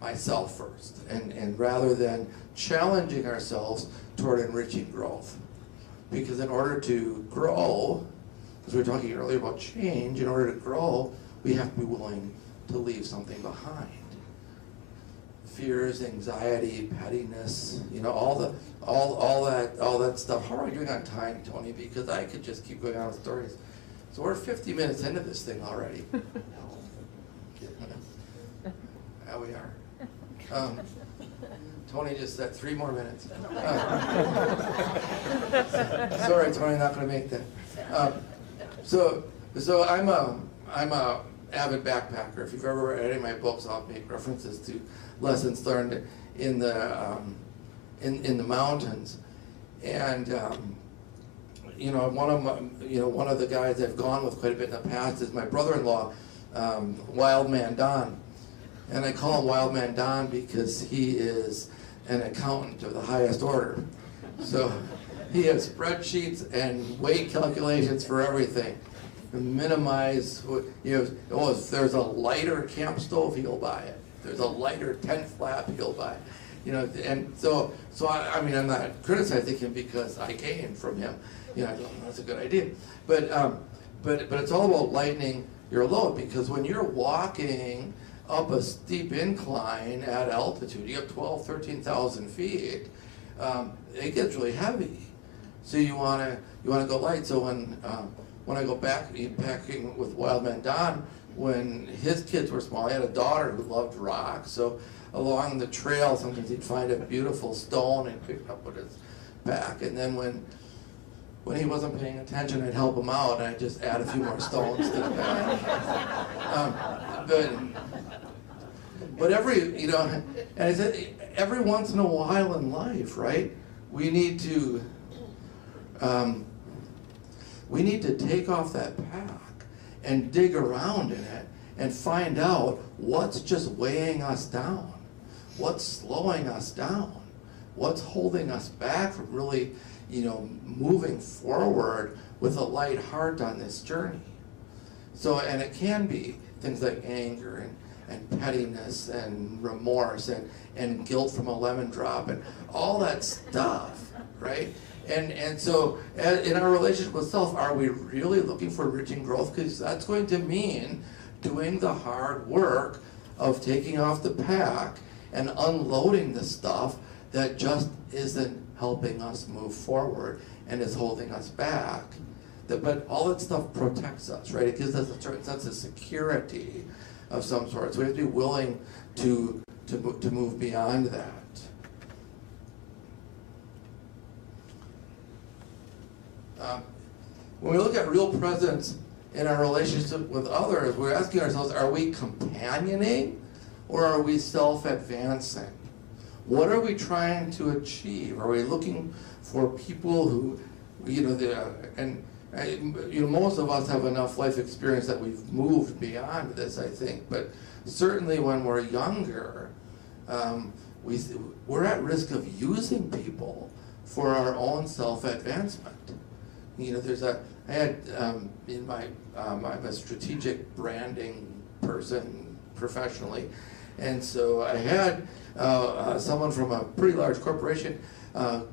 myself first, and rather than challenging ourselves toward enriching growth. Because in order to grow, as we were talking earlier about change, in order to grow, we have to be willing to leave something behind. Fears, anxiety, pettiness, you know, all that stuff. How are we doing on time, Tony? Because I could just keep going on with stories. So we're 50 minutes into this thing already. Yeah, we are. Tony just said 3 more minutes. Sorry, Tony, not going to make that. So I'm a avid backpacker. If you've ever read any of my books, I'll make references to lessons learned in the mountains. And you know, one of the guys I've gone with quite a bit in the past is my brother-in-law, Wild Man Don. And I call him Wild Man Don because he is an accountant of the highest order. So he has spreadsheets and weight calculations for everything. Minimize, you know, oh, if there's a lighter camp stove, he'll buy it. If there's a lighter tent flap, he'll buy it. You know, and so I mean, I'm not criticizing him because I gained from him. You know, I don't know, that's a good idea. But it's all about lightening your load, because when you're walking up a steep incline at altitude, you have 12, 13,000 feet, it gets really heavy. So you want to go light. So when I go backpacking with Wild Man Don, when his kids were small, he had a daughter who loved rock. So along the trail, sometimes he'd find a beautiful stone and pick it up with his back. And then when he wasn't paying attention, I'd help him out, and I'd just add a few more stones to the back. But every, you know, and I said, every once in a while in life, right, we need to take off that pack and dig around in it and find out what's just weighing us down, what's slowing us down, what's holding us back from really, you know, moving forward with a light heart on this journey. So, and it can be things like anger and pettiness and remorse and guilt from a lemon drop and all that stuff, right? And so in our relationship with self, are we really looking for enriching growth? Because that's going to mean doing the hard work of taking off the pack and unloading the stuff that just isn't helping us move forward and is holding us back. But all that stuff protects us, right? It gives us a certain sense of security of some sort. So we have to be willing to move beyond that. When we look at real presence in our relationship with others, we're asking ourselves, are we companioning or are we self-advancing? What are we trying to achieve? Are we looking for people who, most of us have enough life experience that we've moved beyond this, I think, but certainly when we're younger, we're at risk of using people for our own self-advancement. I'm a strategic branding person professionally, and so I had someone from a pretty large corporation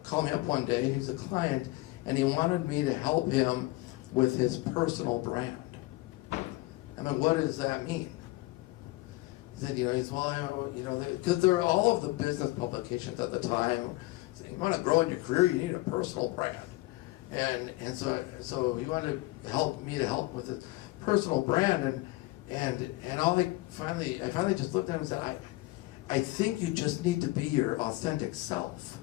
call me up one day, and he was a client, and he wanted me to help him with his personal brand. I mean, what does that mean? He said, because there are all of the business publications at the time saying, you want to grow in your career, you need a personal brand. And so he wanted to help with his personal brand, and I finally just looked at him and said, I think you just need to be your authentic self,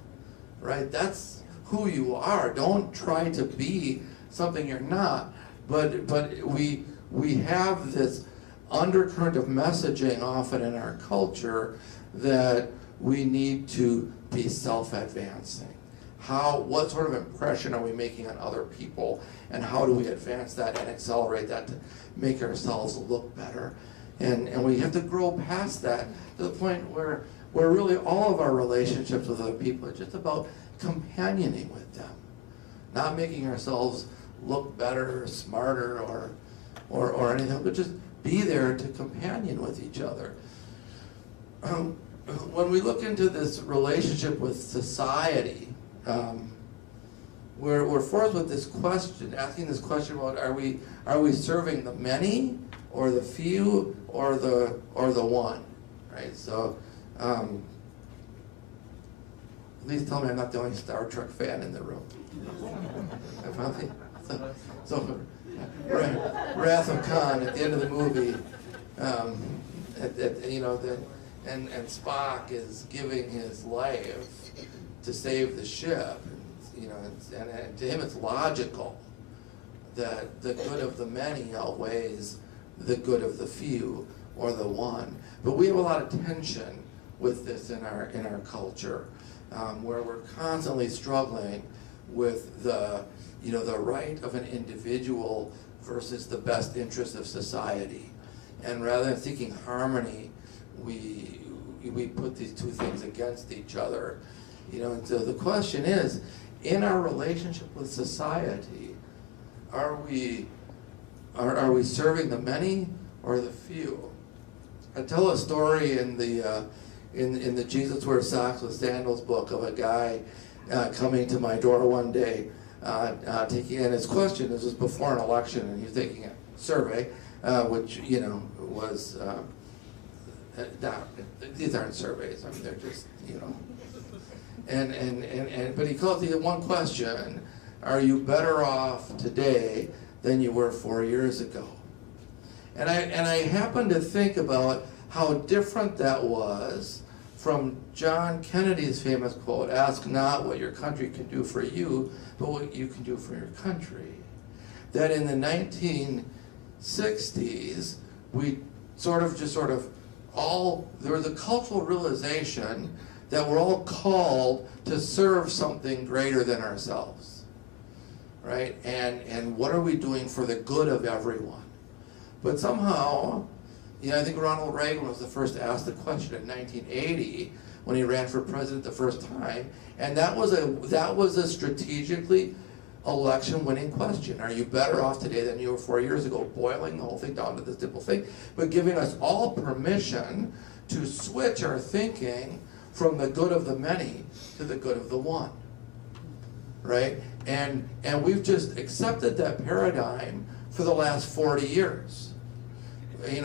right? That's who you are. Don't try to be something you're not. But we have this undercurrent of messaging often in our culture that we need to be self-advancing. What sort of impression are we making on other people, and how do we advance that and accelerate that to make ourselves look better? And we have to grow past that to the point where really all of our relationships with other people are just about companioning with them, not making ourselves look better or smarter or anything, but just be there to companion with each other. When we look into this relationship with society, we're forced with this question, asking this question about are we serving the many or the few or the one, right? So please tell me I'm not the only Star Trek fan in the room. So Wrath of Khan at the end of the movie, and Spock is giving his life to save the ship. And to him it's logical that the good of the many outweighs the good of the few or the one. But we have a lot of tension with this in our culture, where we're constantly struggling with the right of an individual versus the best interest of society. And rather than seeking harmony, we put these two things against each other. And so the question is, in our relationship with society, are we serving the many or the few? I tell a story in the Jesus Wears Socks with Sandals book of a guy coming to my door one day, taking in his question. This was before an election, and he was taking a survey, which was these aren't surveys. I mean, they're just but he calls me one question: are you better off today than you were 4 years ago? And I happened to think about how different that was from John Kennedy's famous quote, "Ask not what your country can do for you, but what you can do for your country." That in the 1960s, we there was a cultural realization that we're all called to serve something greater than ourselves, right? And what are we doing for the good of everyone? But somehow, I think Ronald Reagan was the first to ask the question in 1980 when he ran for president the first time, and that was a strategically election-winning question. Are you better off today than you were 4 years ago? Boiling the whole thing down to this simple thing, but giving us all permission to switch our thinking from the good of the many to the good of the one, right? And we've just accepted that paradigm for the last 40 years. I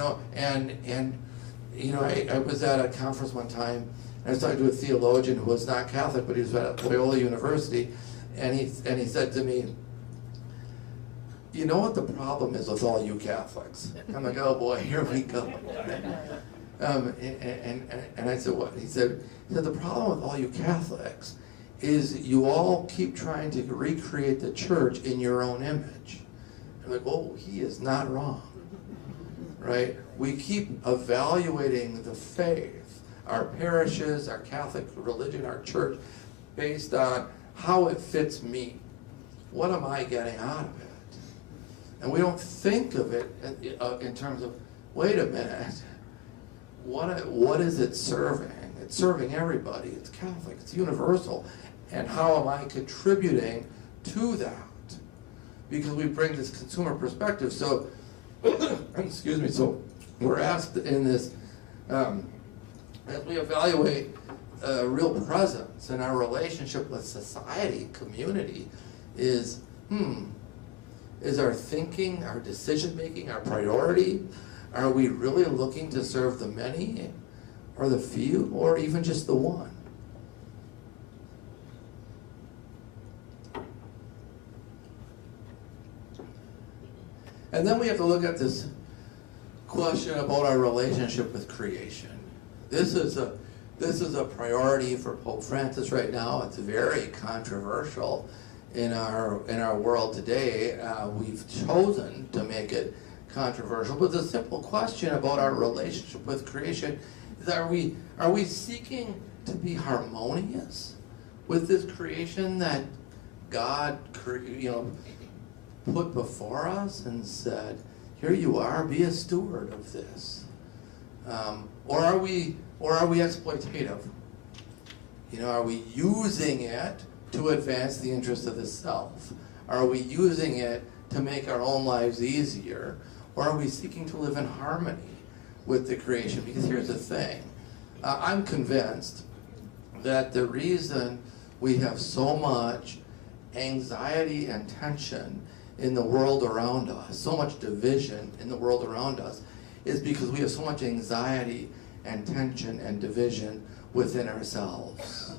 was at a conference one time, and I was talking to a theologian who was not Catholic, but he was at Loyola University, and he said to me, "You know what the problem is with all you Catholics?" I'm like, "Oh boy, here we go." And I said, "What?" He said, "The problem with all you Catholics is you all keep trying to recreate the church in your own image." like, oh, he is not wrong, right? We keep evaluating the faith, our parishes, our Catholic religion, our church, based on how it fits me. What am I getting out of it? And we don't think of it in terms of, wait a minute, what is it serving? It's serving everybody. It's Catholic. It's universal. And how am I contributing to that? Because we bring this consumer perspective. So, excuse me, so we're asked in this, as we evaluate real presence in our relationship with society, community, is our thinking, our decision making, our priority? Are we really looking to serve the many, or the few, or even just the one? And then we have to look at this question about our relationship with creation. This is a priority for Pope Francis right now. It's very controversial in our world today. We've chosen to make it controversial, but the simple question about our relationship with creation is: are we seeking to be harmonious with this creation that God, put before us and said, "Here you are, be a steward of this," or are we exploitative? Are we using it to advance the interest of the self? Are we using it to make our own lives easier? Or are we seeking to live in harmony with the creation? Because here's the thing. I'm convinced that the reason we have so much anxiety and tension in the world around us, so much division in the world around us, is because we have so much anxiety and tension and division within ourselves.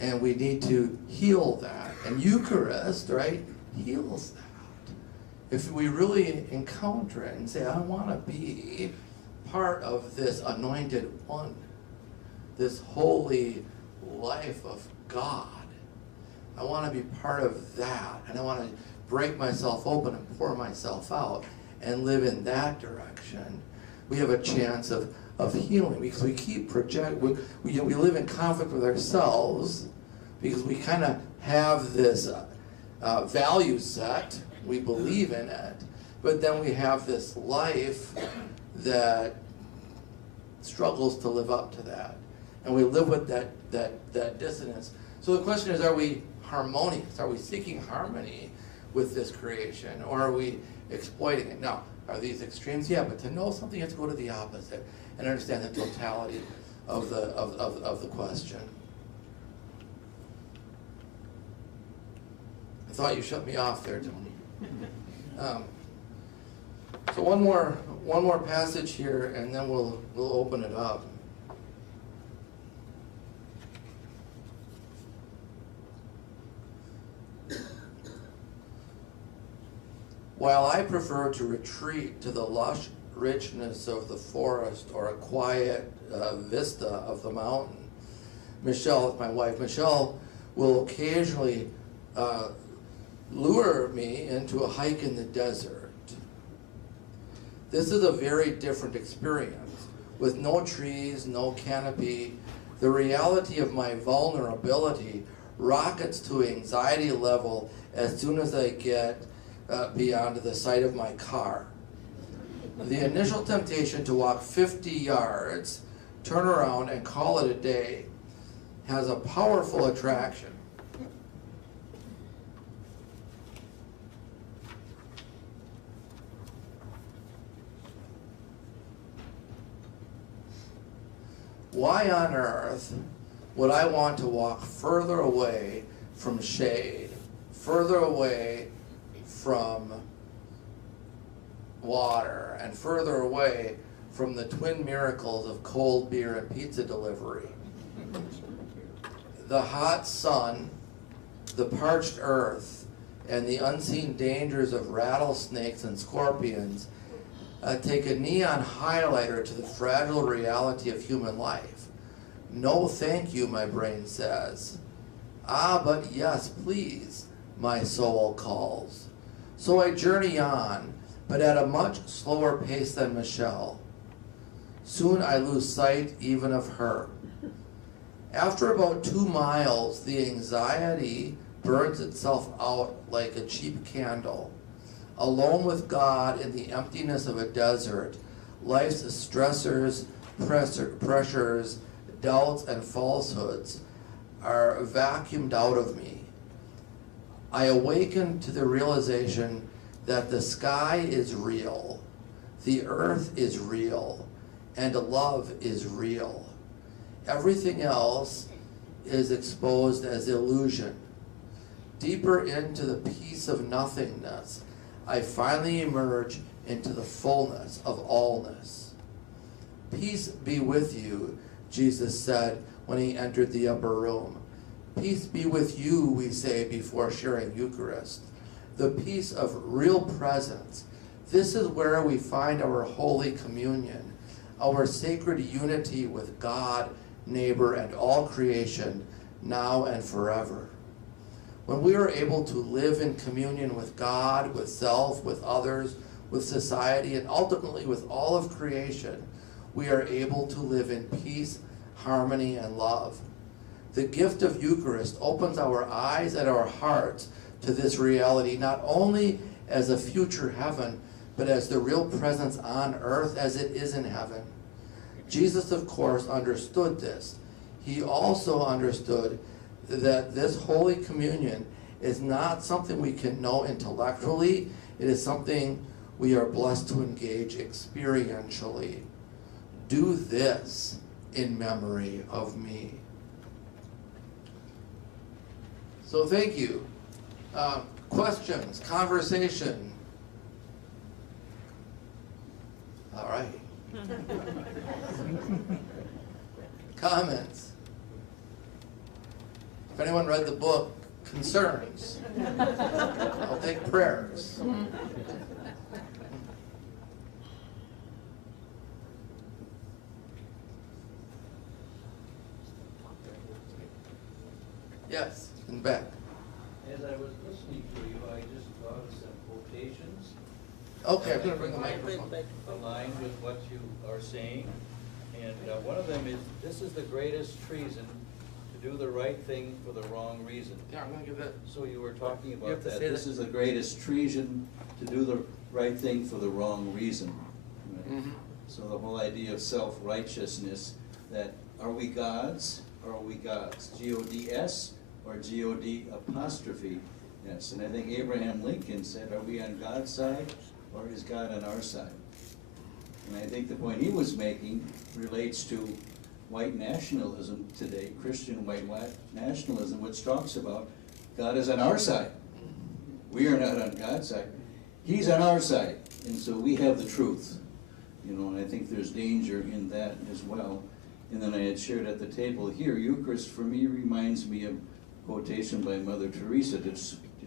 And we need to heal that. And Eucharist, right, heals that. If we really encounter it and say, I want to be part of this anointed one, this holy life of God, I want to be part of that, and I want to break myself open and pour myself out and live in that direction, we have a chance of healing, because we keep projecting, we live in conflict with ourselves, because we kind of have this value set. We believe in it, but then we have this life that struggles to live up to that, and we live with that dissonance. So the question is: are we harmonious? Are we seeking harmony with this creation, or are we exploiting it? Now, are these extremes? Yeah, but to know something, you have to go to the opposite and understand the totality of the question. I thought you shut me off there, Tony. So one more passage here, and then we'll open it up. While I prefer to retreat to the lush richness of the forest or a quiet vista of the mountain, Michelle, my wife, Michelle will occasionally lure me into a hike in the desert. This is a very different experience. With no trees, no canopy, the reality of my vulnerability rockets to anxiety level as soon as I get beyond the sight of my car. The initial temptation to walk 50 yards, turn around, and call it a day has a powerful attraction. Why on earth would I want to walk further away from shade, further away from water, and further away from the twin miracles of cold beer and pizza delivery? The hot sun, the parched earth, and the unseen dangers of rattlesnakes and scorpions take a neon highlighter to the fragile reality of human life. No thank you, my brain says. Ah, but yes, please, my soul calls. So I journey on, but at a much slower pace than Michelle. Soon I lose sight even of her. After about 2 miles, the anxiety burns itself out like a cheap candle. Alone with God in the emptiness of a desert, life's stressors, pressures, doubts, and falsehoods are vacuumed out of me. I awaken to the realization that the sky is real, the earth is real, and love is real. Everything else is exposed as illusion. Deeper into the peace of nothingness, I finally emerge into the fullness of allness. Peace be with you, Jesus said when he entered the upper room. Peace be with you, we say before sharing Eucharist. The peace of real presence. This is where we find our Holy Communion, our sacred unity with God, neighbor, and all creation, now and forever. When we are able to live in communion with God, with self, with others, with society, and ultimately with all of creation, we are able to live in peace, harmony, and love. The gift of Eucharist opens our eyes and our hearts to this reality, not only as a future heaven, but as the real presence on earth as it is in heaven. Jesus, of course, understood this. He also understood that this Holy Communion is not something we can know intellectually. It is something we are blessed to engage experientially. Do this in memory of me. So thank you. Questions, conversation. All right. Comments. If anyone read the book, concerns, I'll take prayers. Yes, in back. As I was listening to you, I just thought of some quotations. Okay, I'm going to bring the microphone. Aligned with what you are saying. And one of them is, this is the greatest treason, to do the right thing for the wrong reason. Yeah, I'm going to give that. So you were talking You have about to that. say This that. is the greatest treason, to do the right thing for the wrong reason. Right? Mhm. So the whole idea of self-righteousness, that are we gods, or are we gods? G-O-D-S or G-O-D apostrophe S. And I think Abraham Lincoln said, are we on God's side or is God on our side? And I think the point he was making relates to white nationalism today, Christian white nationalism, which talks about God is on our side. We are not on God's side. He's on our side, and so we have the truth. You know, and I think there's danger in that as well. And then I had shared at the table here, Eucharist for me reminds me of a quotation by Mother Teresa, to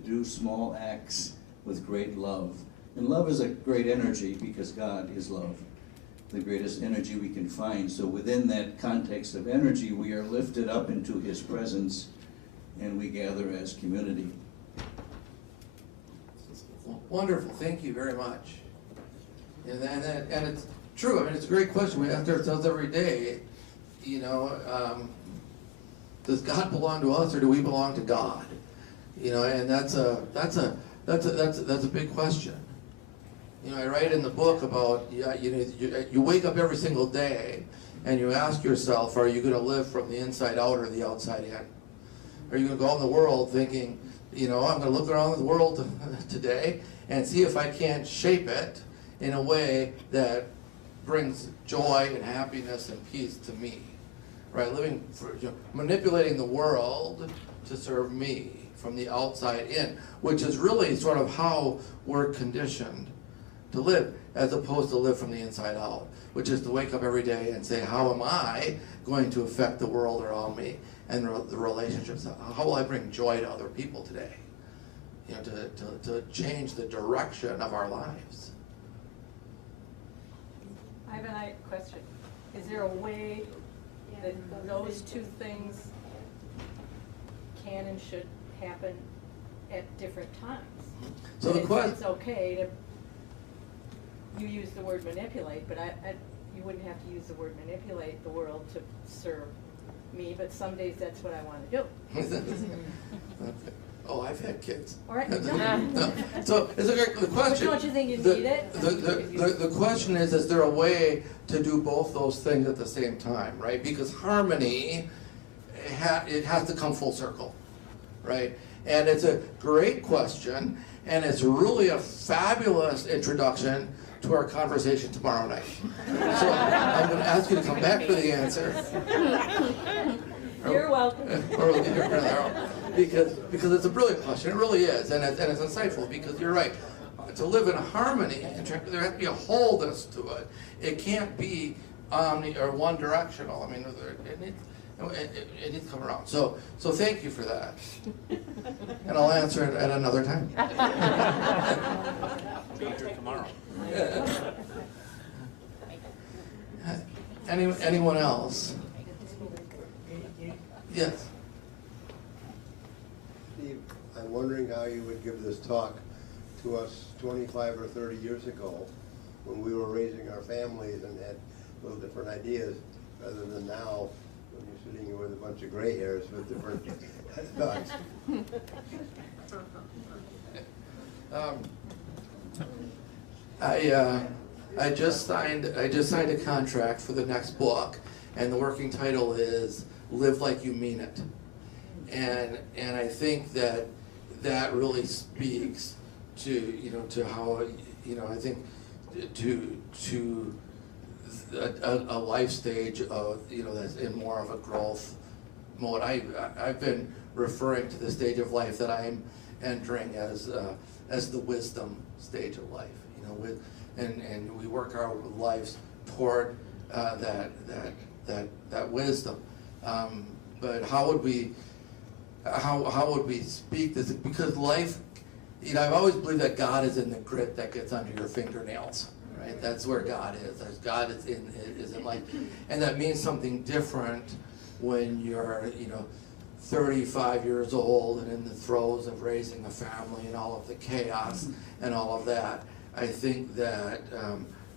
do small acts with great love. And love is a great energy because God is love, the greatest energy we can find. So within that context of energy, we are lifted up into His presence and we gather as community. Wonderful, thank you very much. And it's true, I mean, it's a great question. We ask ourselves every day, you know, does God belong to us or do we belong to God? You know, and that's a big question. You know, I write in the book about, you wake up every single day and you ask yourself, are you going to live from the inside out or the outside in? Are you going to go out in the world thinking, you know, I'm going to look around the world today and see if I can't shape it in a way that brings joy and happiness and peace to me, right? Manipulating the world to serve me from the outside in, which is really sort of how we're conditioned to live, as opposed to live from the inside out, which is to wake up every day and say, how am I going to affect the world around me and the relationships? How will I bring joy to other people today? You know, to change the direction of our lives. I have a question. Is there a way that those two things can and should happen at different times? So the question. It's okay to, you use the word manipulate, but you wouldn't have to use the word manipulate the world to serve me, but some days that's what I want to do. Oh, I've had kids. All right. No. So it's the question. But don't you think you need it? The question is there a way to do both those things at the same time, right? Because harmony, it has to come full circle, right? And it's a great question, and it's really a fabulous introduction to our conversation tomorrow night. So I'm going to ask you to come back for the answer. You're welcome. Or we'll get your friend there. Because it's a brilliant question. It really is, and it's insightful. Because you're right. To live in harmony, there has to be a wholeness to it. It can't be omni or one directional. I mean, it needs to come around. So thank you for that. And I'll answer it at another time. Be here tomorrow. Anyone else? Yes. Steve, I'm wondering how you would give this talk to us 25 or 30 years ago when we were raising our families and had little different ideas, rather than now when you're sitting here with a bunch of gray hairs with different thoughts. I just signed a contract for the next book, and the working title is "Live Like You Mean It," and I think that really speaks to how I think to a life stage of that's in more of a growth mode. I've been referring to the stage of life that I'm entering as the wisdom stage of life. And we work our lives toward that wisdom. But how would we speak this? Because life, I've always believed that God is in the grit that gets under your fingernails, right? That's where God is. God is in life, and that means something different when you're 35 years old and in the throes of raising a family and all of the chaos and all of that. I think that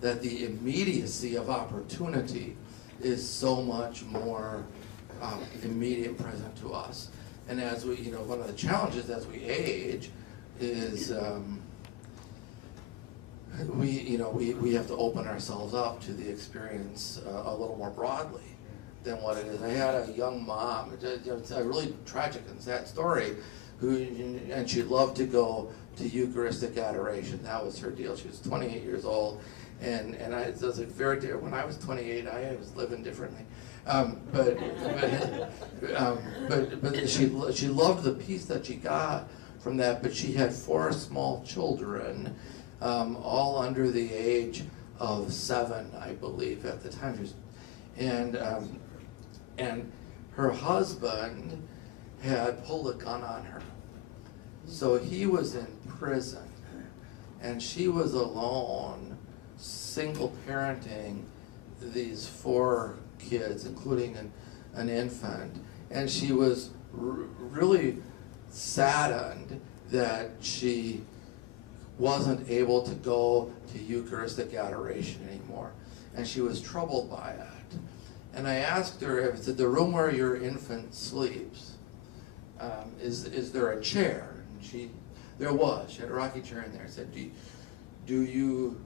the immediacy of opportunity is so much more immediate present to us. And as we, one of the challenges as we age is we have to open ourselves up to the experience a little more broadly than what it is. I had a young mom, it's a really tragic and sad story, and she loved to go to Eucharistic adoration. That was her deal. She was 28 years old, and it was very different. When I was 28, I was living differently. But she loved the peace that she got from that. But she had 4 small children, all under the age of 7, I believe, at the time. And her husband had pulled a gun on her. So he was in prison, and she was alone, single parenting these 4 kids, including an infant. And she was really saddened that she wasn't able to go to Eucharistic adoration anymore. And she was troubled by it. And I asked her, if it's the room where your infant sleeps, is there a chair? And there was. She had a rocking chair in there. I said, do you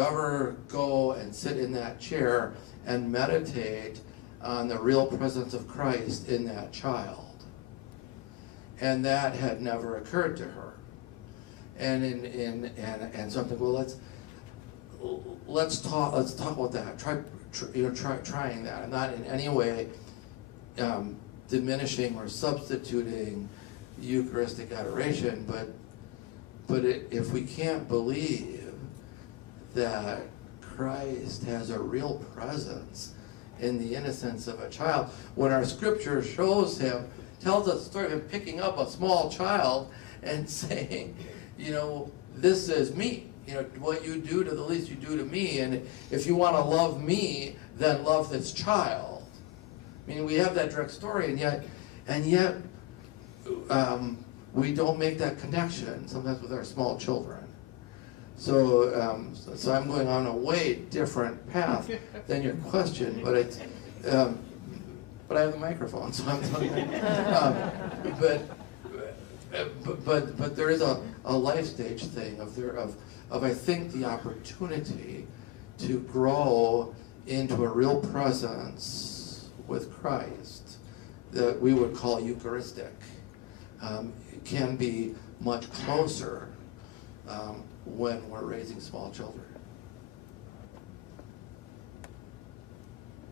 ever go and sit in that chair and meditate on the real presence of Christ in that child? And that had never occurred to her. And so I'm thinking, well, let's talk about that. Trying that. I'm not in any way diminishing or substituting Eucharistic adoration, but if we can't believe that Christ has a real presence in the innocence of a child, when our scripture tells us the story of him picking up a small child and saying, this is me. What you do to the least you do to me, and if you want to love me, then love this child. I mean, we have that direct story, and yet we don't make that connection sometimes with our small children. So, so I'm going on a way different path than your question, but it's, but I have the microphone, so I'm telling you. But there is a life stage thing of I think the opportunity to grow into a real presence with Christ that we would call Eucharistic. It can be much closer when we're raising small children.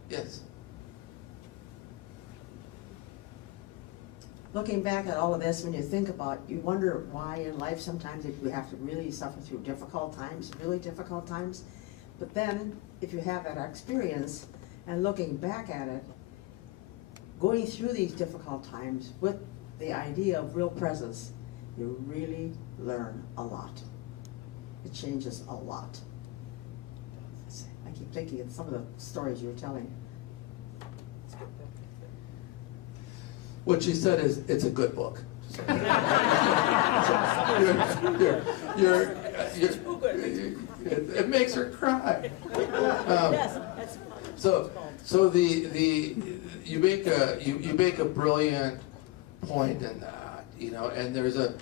Yes? Looking back at all of this, when you think about, you wonder why in life sometimes if you have to really suffer through difficult times, really difficult times. But then, if you have that experience and looking back at it, going through these difficult times with the idea of real presence, you really learn a lot. It changes a lot. I keep thinking of some of the stories you were telling. What she said is, it's a good book. It makes her cry. So you make a brilliant point in that, you know. And there's a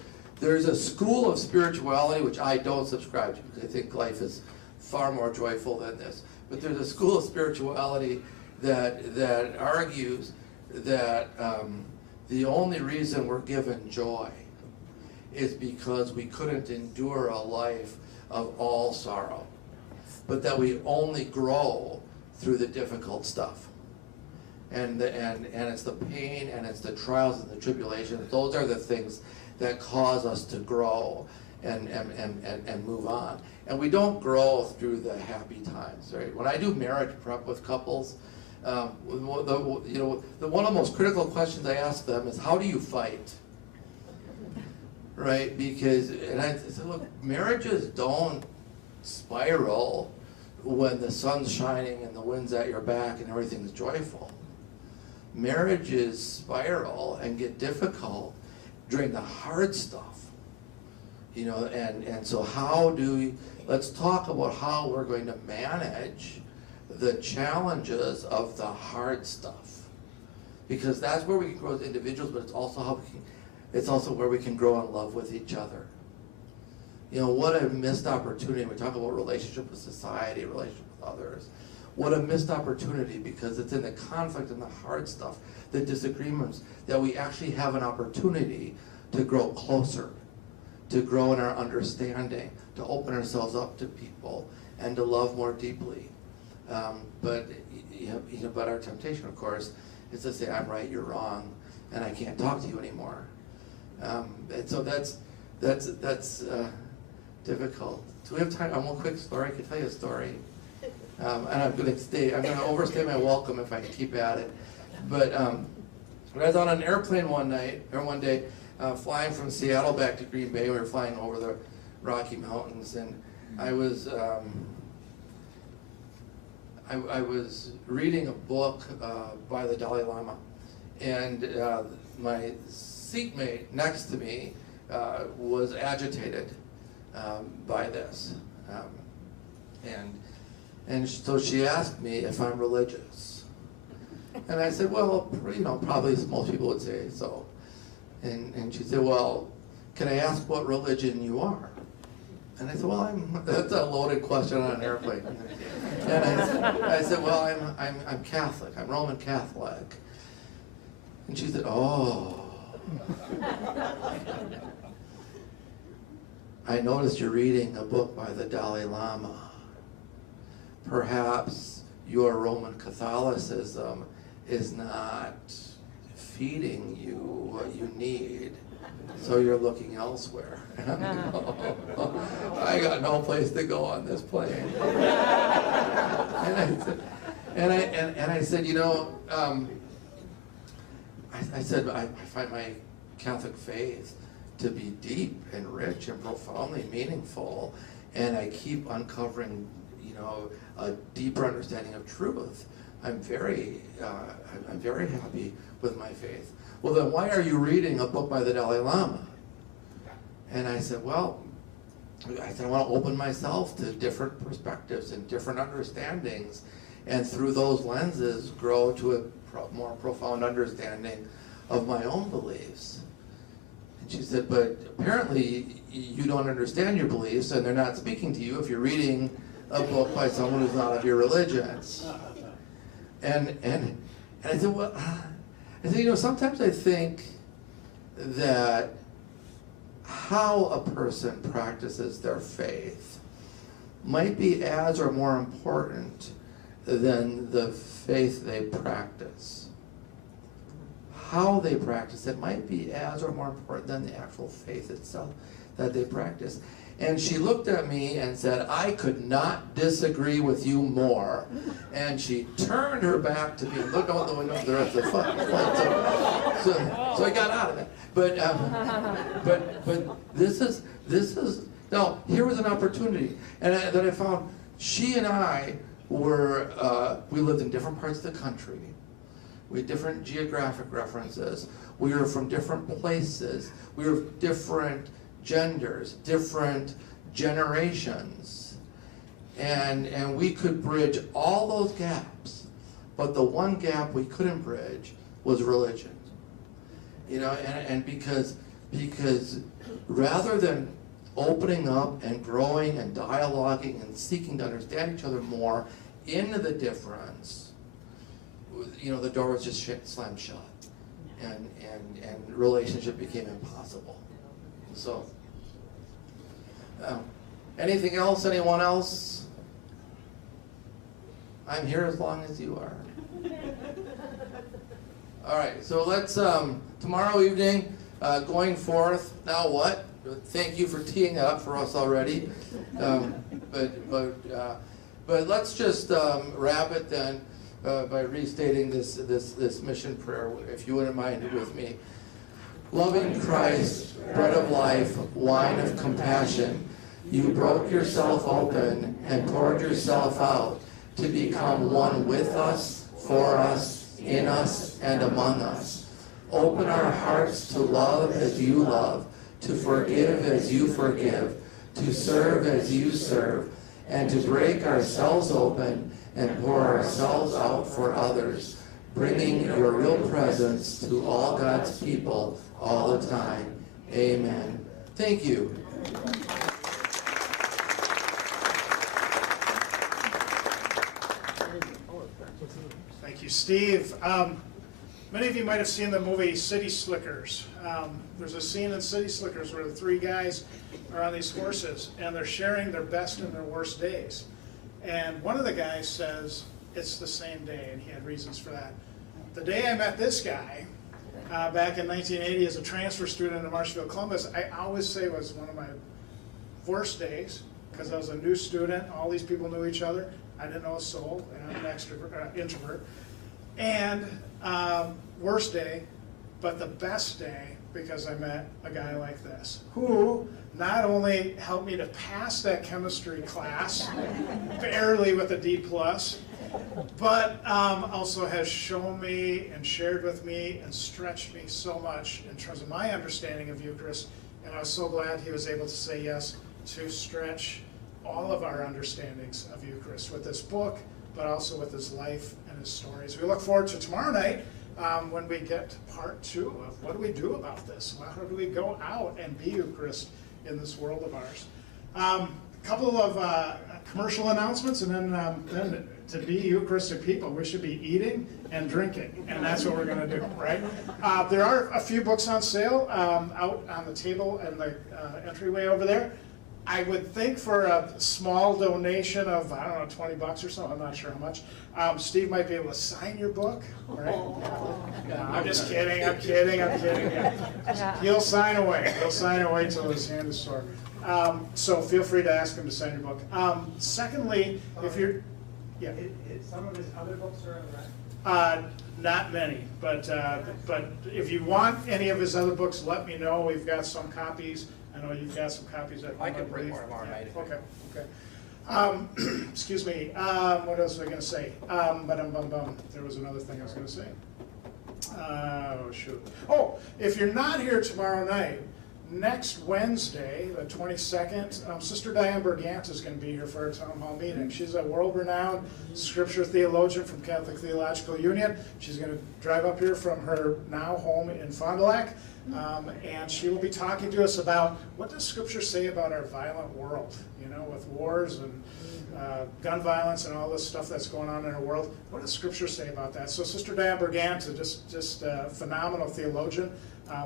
school of spirituality which I don't subscribe to because I think life is far more joyful than this. But there's a school of spirituality that argues that the only reason we're given joy is because we couldn't endure a life of all sorrow, but that we only grow through the difficult stuff. And it's the pain and it's the trials and the tribulations. Those are the things that cause us to grow and move on. And we don't grow through the happy times, right? When I do marriage prep with couples, one of the most critical questions I ask them is, how do you fight? Right? Because, and I said, look, marriages don't spiral when the sun's shining and the wind's at your back and everything's joyful. Marriages spiral and get difficult during the hard stuff. You know, and so let's talk about how we're going to manage the challenges of the hard stuff, because that's where we can grow as individuals, but it's also where we can grow in love with each other. You know, what a missed opportunity. We talk about relationship with society, relationship with others. What a missed opportunity, because it's in the conflict and the hard stuff, the disagreements, that we actually have an opportunity to grow closer, to grow in our understanding, to open ourselves up to people, and to love more deeply. But our temptation, of course, is to say, I'm right, you're wrong, and I can't talk to you anymore. And so that's difficult. Do we have time? One quick story. I can tell you a story. And I'm going to overstay my welcome if I keep at it. But when I was on an airplane one day, flying from Seattle back to Green Bay, we were flying over the Rocky Mountains, and I was reading a book by the Dalai Lama, and my seatmate next to me was agitated by this, and so she asked me if I'm religious, and I said, well, you know, probably most people would say so, and she said, well, can I ask what religion you are? And I said, well, that's a loaded question on an airplane. And I said, well, I'm Catholic. I'm Roman Catholic. And she said, oh. I noticed you're reading a book by the Dalai Lama. Perhaps your Roman Catholicism is not feeding you what you need, so you're looking elsewhere. I got no place to go on this plane. And I said, you know, I said, I find my Catholic faith to be deep and rich and profoundly meaningful, and I keep uncovering, you know, a deeper understanding of truth. I'm very happy with my faith. Well, then why are you reading a book by the Dalai Lama? And I said, well, I want to open myself to different perspectives and different understandings, and through those lenses grow to a more profound understanding of my own beliefs. And she said, but apparently you don't understand your beliefs, and they're not speaking to you if you're reading a book by someone who's not of your religion. And I said, well, sometimes I think that how a person practices their faith might be as or more important than the faith they practice. How they practice it might be as or more important than the actual faith itself that they practice. And she looked at me and said, I could not disagree with you more. And she turned her back to me and looked out the window the rest of the flight. So I got out of it. But this is, now, here was an opportunity. And that I found, she and I were, we lived in different parts of the country. We had different geographic references. We were from different places. We were different genders, different generations. And we could bridge all those gaps, but the one gap we couldn't bridge was religion. And because rather than opening up and growing and dialoguing and seeking to understand each other more into the difference, the door was just slammed shut, and relationship became impossible. So, anything else? Anyone else? I'm here as long as you are. All right, so let's, tomorrow evening, going forth, now what? Thank you for teeing that up for us already. But let's just wrap it then by restating this mission prayer, if you wouldn't mind it with me. Loving Christ, bread of life, wine of compassion, you broke yourself open and poured yourself out to become one with us, for us, in us, and among us. Open our hearts to love as you love, to forgive as you forgive, to serve as you serve, and to break ourselves open and pour ourselves out for others, bringing your real presence to all God's people all the time. Amen. Thank you. Thank you, Steve. Many of you might have seen the movie City Slickers. There's a scene in City Slickers where the three guys are on these horses and they're sharing their best and their worst days. And one of the guys says, it's the same day, and he had reasons for that. The day I met this guy, back in 1980 as a transfer student in Marshfield, Columbus, I always say was one of my worst days, because I was a new student, all these people knew each other, I didn't know a soul, and I'm an introvert. And worst day, but the best day, because I met a guy like this, who not only helped me to pass that chemistry class, barely with a D+, but also has shown me and shared with me and stretched me so much in terms of my understanding of Eucharist. And I was so glad he was able to say yes to stretch all of our understandings of Eucharist with this book, but also with his life and his stories. We look forward to tomorrow night when we get to part 2 of what do we do about this? How do we go out and be Eucharist in this world of ours? A couple of commercial announcements, and then to be Eucharistic people, we should be eating and drinking, and that's what we're going to do, right? There are a few books on sale out on the table and the entryway over there. I would think for a small donation of, I don't know, 20 bucks or something, I'm not sure how much, Steve might be able to sign your book, right? No, I'm just kidding, I'm kidding. Yeah. He'll sign away till his hand is sore. So feel free to ask him to sign your book. Secondly, if you're, yeah. Some of his other books are on the rack? Not many, but if you want any of his other books, let me know. We've got some copies. I know you've got some copies at home. I can bring more tomorrow night. Okay. Excuse me. What else was I going to say? There was another thing I was going to say. Oh, shoot. Oh, if you're not here tomorrow night, next Wednesday, the 22nd, Sister Diane Bergant is going to be here for our town hall meeting. She's a world-renowned scripture theologian from Catholic Theological Union. She's going to drive up here from her now home in Fond du Lac, and she will be talking to us about what does Scripture say about our violent world, you know, with wars and gun violence and all this stuff that's going on in our world. What does Scripture say about that? So Sister Diane Bergant, just a phenomenal theologian,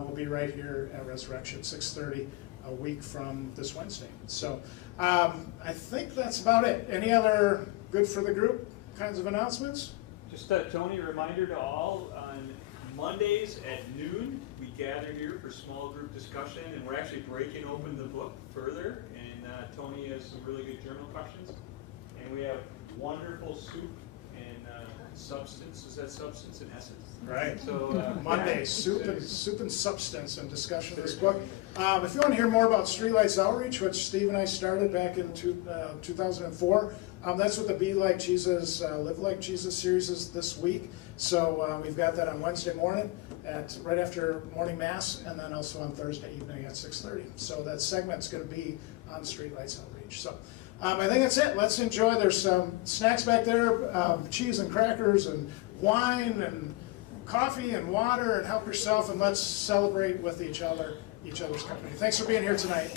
will be right here at Resurrection, 6:30, a week from this Wednesday. So I think that's about it. Any other good for the group kinds of announcements? Just Tony, a reminder to all, on Mondays at noon, we gather here for small group discussion, and we're actually breaking open the book further, and Tony has some really good journal questions. And we have wonderful soup and substance. Is that substance and essence? Right. So Monday, soup and substance and discussion of this book. If you want to hear more about Streetlights Outreach, which Steve and I started back in 2004, that's what the Be Like Jesus, Live Like Jesus series is this week. So we've got that on Wednesday morning right after morning mass, and then also on Thursday evening at 6:30. So that segment's going to be on Streetlights Outreach. So I think that's it. Let's enjoy. There's some snacks back there, cheese and crackers and wine and coffee and water, and help yourself, and let's celebrate with each other's company. Thanks for being here tonight.